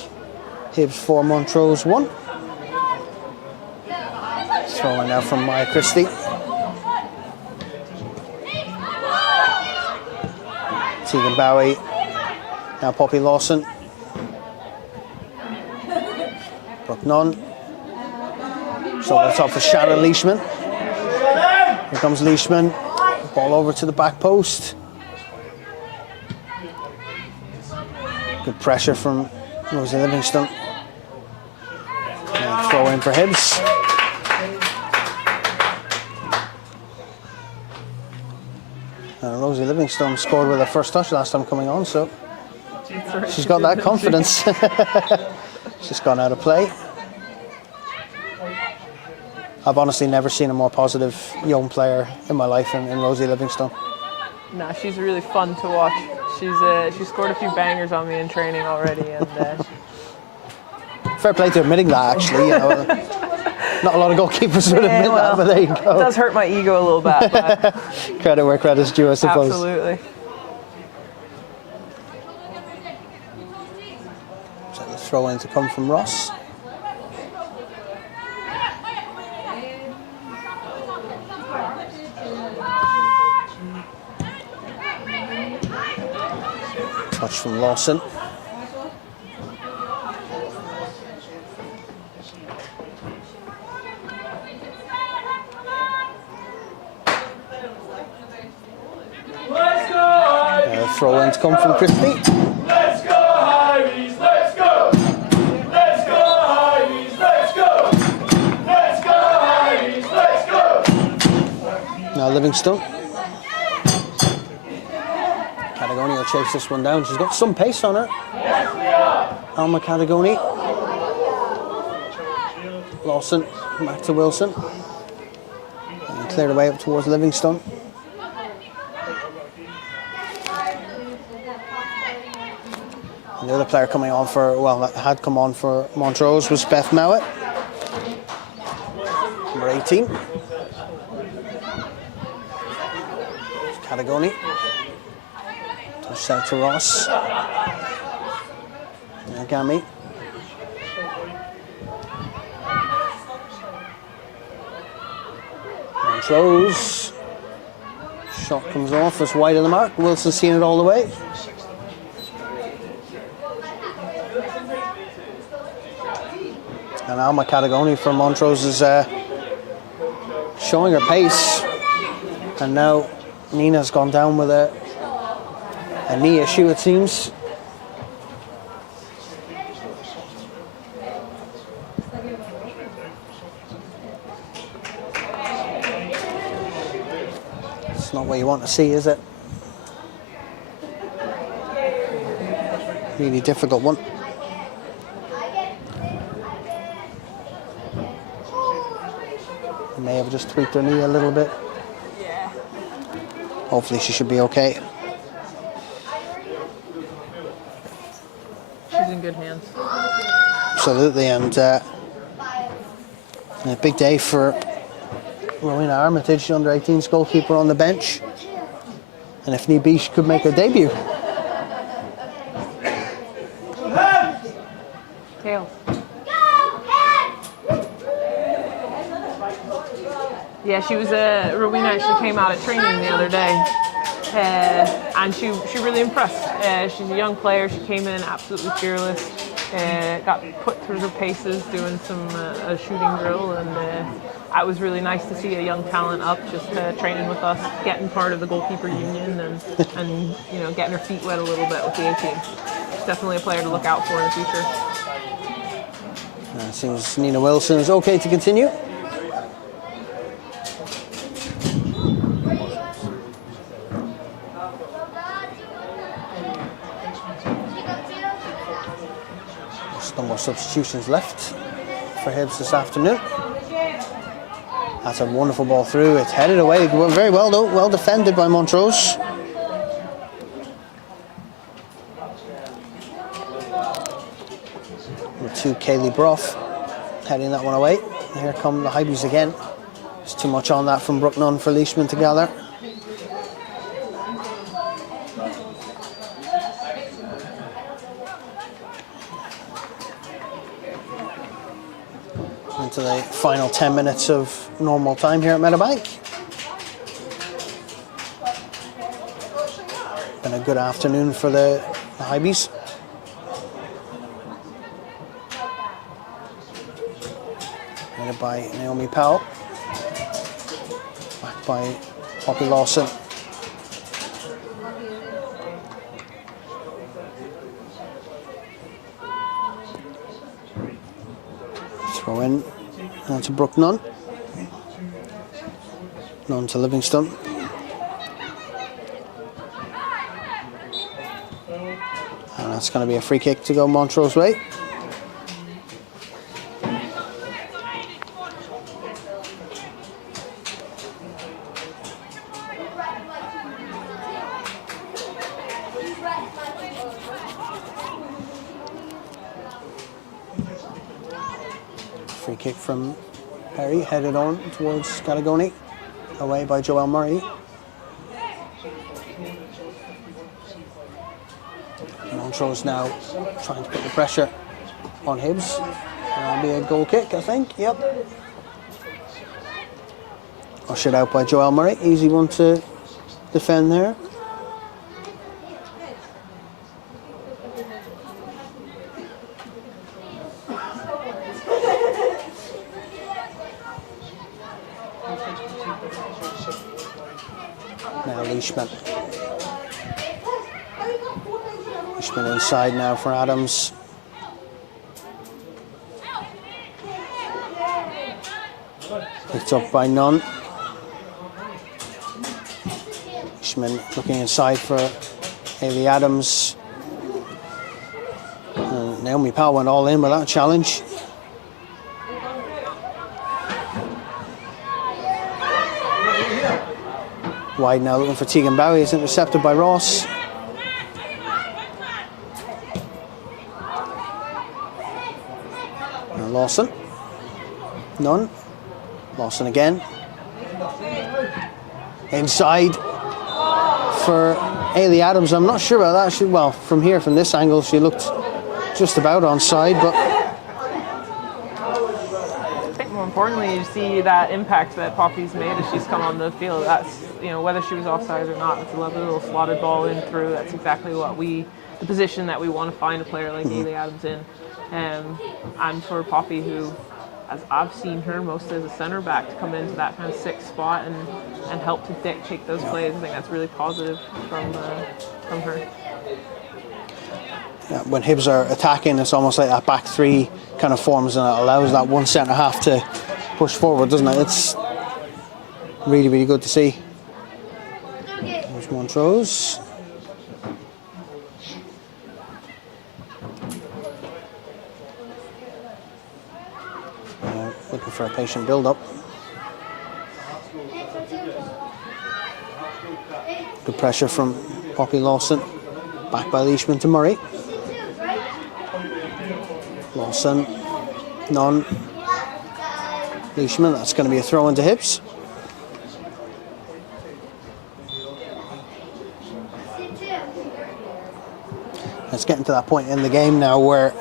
Hibbs 4, Montrose 1. Throwing now from Maya Christie. Tegan Bowie. Now Poppy Lawson. Rooknunn. So on the top for Sharon Leishman. Here comes Leishman. Ball over to the back post. Good pressure from Rosie Livingstone. And throw in for Hibbs. Rosie Livingstone scored with her first touch last time coming on, so she's got that confidence. She's gone out of play. I've honestly never seen a more positive young player in my life in Rosie Livingstone. Nah, she's really fun to watch. She's scored a few bangers on me in training already, and fair play to admitting that, actually. Not a lot of goalkeepers would admit that, but there you go. It does hurt my ego a little bit. But credit where credit's due, I suppose. Absolutely. So the throw in to come from Ross. Touch from Lawson. Throw in to come from Christie. Let's go, Hibees, let's go! Let's go, Hibees, let's go! Let's go, Hibees, let's go! Now Livingstone. Catagoni will chase this one down. She's got some pace on her. Yes, we are! Alma Catagoni. Lawson back to Wilson. And cleared away up towards Livingstone. And the other player coming on for, well, that had come on for Montrose was Beth Mowat, number 18. Catagoni. Touch out to Ross. Nagami. Montrose. Shot comes off, it's wide of the mark. Wilson's seen it all the way. And Alma Catagoni from Montrose is showing her pace. And now Nina's gone down with a knee issue, it seems. It's not what you want to see, is it? Really difficult one. May have just tweaked her knee a little bit. Yeah. Hopefully she should be okay. She's in good hands. Absolutely, and a big day for Rowena Armitage, under 18s goalkeeper, on the bench. And if need be, she could make her debut. Tails. Yeah, she was Rowena actually came out at training the other day, and she really impressed. She's a young player. She came in absolutely fearless. Got put through her paces doing some a shooting drill, and it was really nice to see a young talent up just training with us, getting part of the goalkeeper union, and you know, getting her feet wet a little bit with the A team. She's definitely a player to look out for in the future. It seems Nina Wilson is okay to continue. No more substitutions left for Hibs this afternoon. That's a wonderful ball through. It's headed away very well, though. Well defended by Montrose. With two Kaylee Brough heading that one away. Here come the Hibeys again. There's too much on that from Brooke Nunn for Leishman to gather. Into the final 10 minutes of normal time here at Meadowbank. Been a good afternoon for the Hibeys. Headed by Naomi Powell. Back by Poppy Lawson. Throw in to Brooke Nunn. Nunn to Livingston. And that's going to be a free kick to go Montrose way. Free kick from Perry, headed on towards Catagoni, away by Joelle Murray. Montrose now trying to put the pressure on Hibs. That'll be a goal kick, I think. Yep. Ushered out by Joelle Murray. Easy one to defend there. Now Leishman. Leishman inside now for Adams. Picked up by Nunn. Leishman looking inside for Hayley Adams. And Naomi Powell went all in with that challenge. Wide now looking for Tegan Bowie, is intercepted by Ross. Now Lawson. Nunn. Lawson again. Inside. for Ailey Adams. I'm not sure about that. Well, from here, from this angle, she looked just about onside, but I think more importantly, you see that impact that Poppy's made as she's come on the field. That's, you know, whether she was offside or not, it's a lovely little slotted ball in through. That's exactly what the position that we want to find a player like Ailey Adams in. And for Poppy, who, as I've seen her mostly as a centre back, to come into that kind of sixth spot and help to dictate those plays, I think that's really positive from her. yeah, when Hibs are attacking, it's almost like that back three kind of forms, and it allows that one centre half to push forward, doesn't it? It's really, really good to see. There's Montrose. Looking for a patient build-up. Good pressure from Poppy Lawson. Back by Leishman to Murray. Lawson, none. Leishman, that's going to be a throw into Hibs. It's getting to that point in the game now where,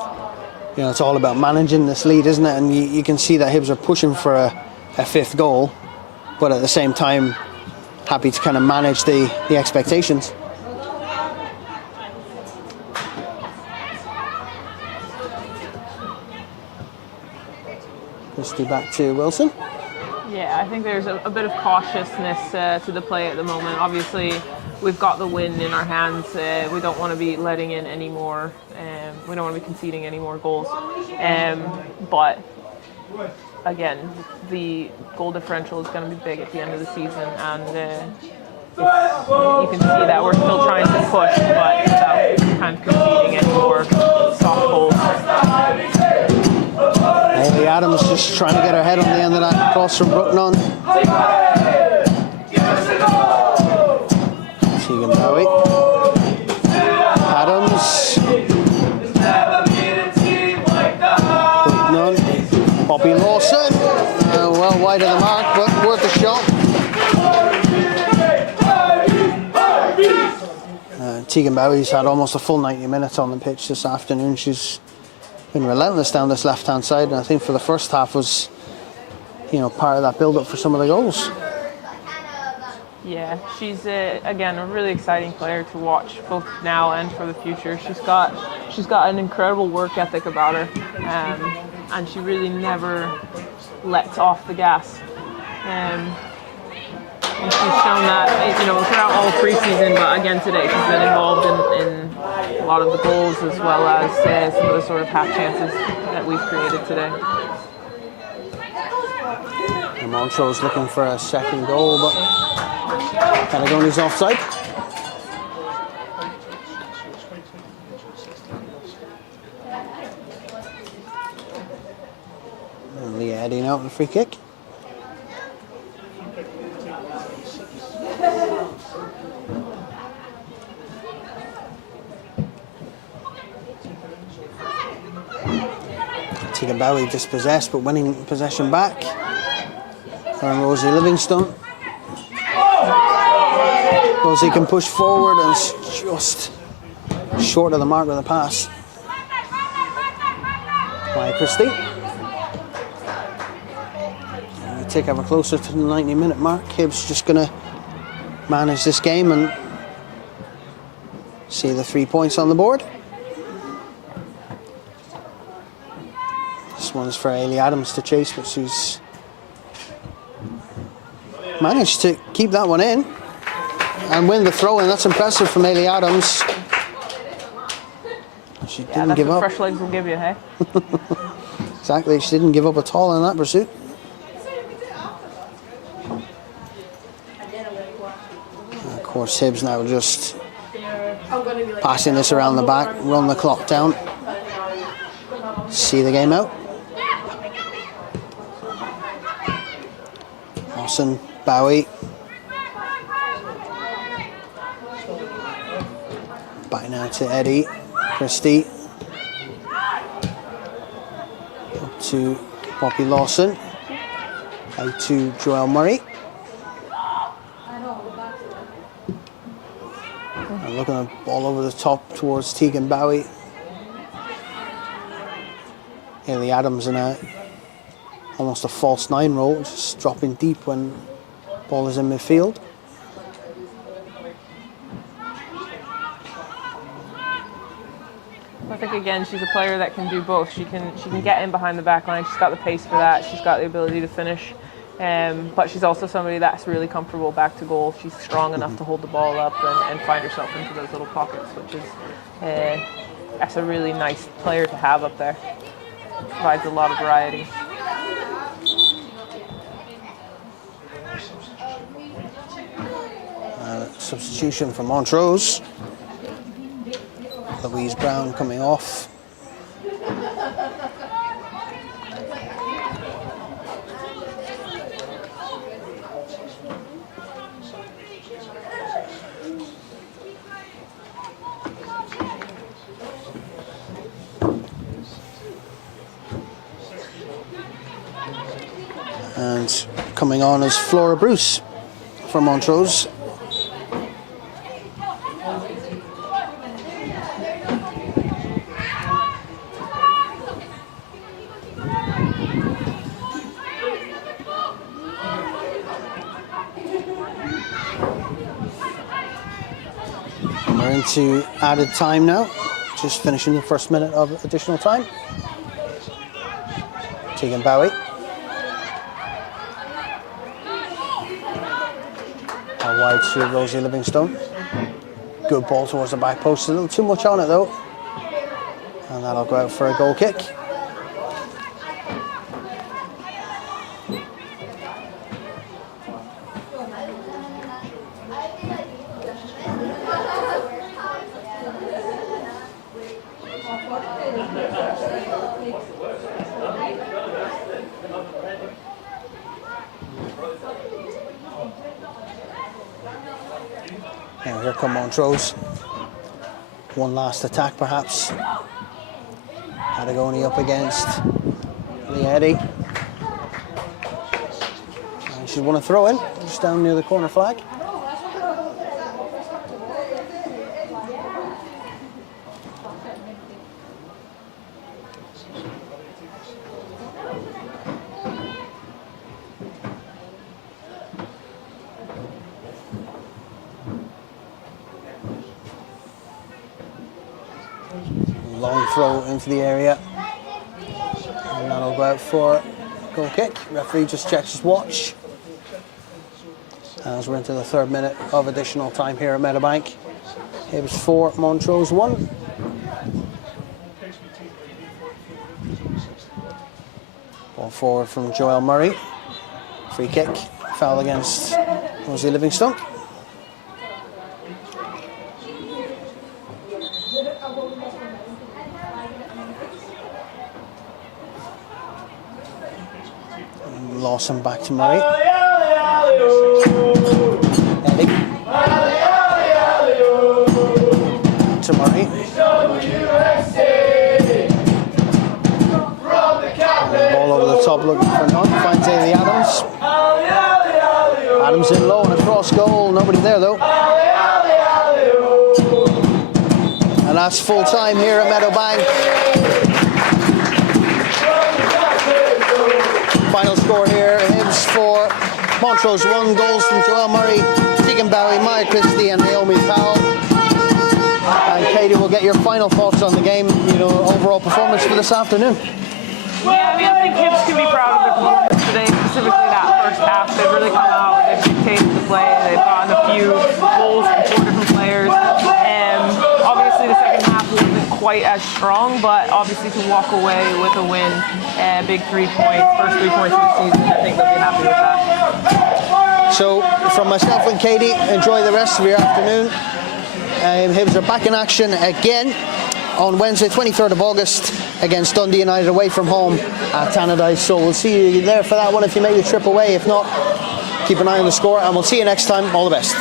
you know, it's all about managing this lead, isn't it? And you can see that Hibs are pushing for a fifth goal, but at the same time, happy to kind of manage the expectations. Christie back to Wilson. Yeah, I think there's a bit of cautiousness to the play at the moment. Obviously, we've got the win in our hands. We don't want to be letting in any more. We don't want to be conceding any more goals. But again, the goal differential is going to be big at the end of the season, and you can see that we're still trying to push, but without kind of conceding any more soft goals. Ailey Adams just trying to get her head on the end of that cross from Brooknon. Tegan Bowie. Adams. Brooknon. Poppy Lawson. Well wide of the mark, but worth a shot. Tegan Bowie's had almost a full 90 minutes on the pitch this afternoon. She's been relentless down this left-hand side, and I think for the first half was, you know, part of that build-up for some of the goals. Yeah, she's again a really exciting player to watch, both now and for the future. She's got an incredible work ethic about her, and she really never lets off the gas. And she's shown that, you know, throughout all preseason, but again today she's been involved in a lot of the goals, as well as some of the sort of half chances that we've created today. And Montrose looking for a second goal, but Caligoni's offside. And Leah Edding out the free kick. Tegan Bowie dispossessed, but winning possession back. And Rosie Livingstone. Rosie can push forward and is just short of the mark with a pass. By Christie. And we take ever closer to the 90-minute mark. Hibs just going to manage this game and see the 3 points on the board. This one's for Ailey Adams to chase, but she's managed to keep that one in and win the throw-in. That's impressive from Ailey Adams. She didn't give up. Fresh legs will give you, hey? Exactly, she didn't give up at all in that pursuit. And of course, Hibs now just passing this around the back, run the clock down, see the game out. Lawson, Bowie. Back now to Eddie, Christie. Up to Poppy Lawson. Out to Joelle Murray. Ball over the top towards Tegan Bowie. Haley Adams in almost a false 9 role, just dropping deep when ball is in midfield. I think again she's a player that can do both. She can get in behind the back line. She's got the pace for that. She's got the ability to finish. But she's also somebody that's really comfortable back to goal. She's strong enough to hold the ball up and find herself into those little pockets, which is that's a really nice player to have up there. Provides a lot of variety. Substitution for Montrose. Louise Brown coming off. And coming on is Flora Bruce for Montrose. We're into added time now, just finishing the first minute of additional time. Tegan Bowie. Out wide to Rosie Livingstone. Good ball towards the back post, a little too much on it though. And that'll go out for a goal kick. And here come Montrose. One last attack perhaps. Adegoni up against the Eddie. And she's won a throw in, just down near the corner flag. Long throw into the area, and that'll go out for a goal kick. Referee just checks his watch as we're into the 3rd minute of additional time here at Meadowbank. Hibs 4, Montrose 1. Ball forward from Joelle Murray. Free kick, foul against Rosie Livingstone. Lawson back to Murray. Eddie. To Murray. Ball over the top looking for none. Finds Haley Adams. Adams in low and across goal. Nobody there though. And that's full time here at Meadowbank. Final score here, Hibs 4, Montrose 1, goals from Joelle Murray, Tegan Bowie, Maya Christie and Naomi Powell. And Katie, will get your final thoughts on the game, overall performance for this afternoon. Yeah, I think Hibs can be proud of their performance today, specifically that first half. They've really come out, they've dictated the play, they've gotten a few goals from 4 different players. Obviously the second half wasn't quite as strong, but obviously to walk away with a win, big 3 points, first 3 points of the season, I think they'll be happy with that. So from myself and Katie, enjoy the rest of your afternoon. Hibs are back in action again on Wednesday, 23rd of August against Dundee United away from home at Tannadice. So we'll see you there for that one if you make the trip away. If not, keep an eye on the score and we'll see you next time. All the best.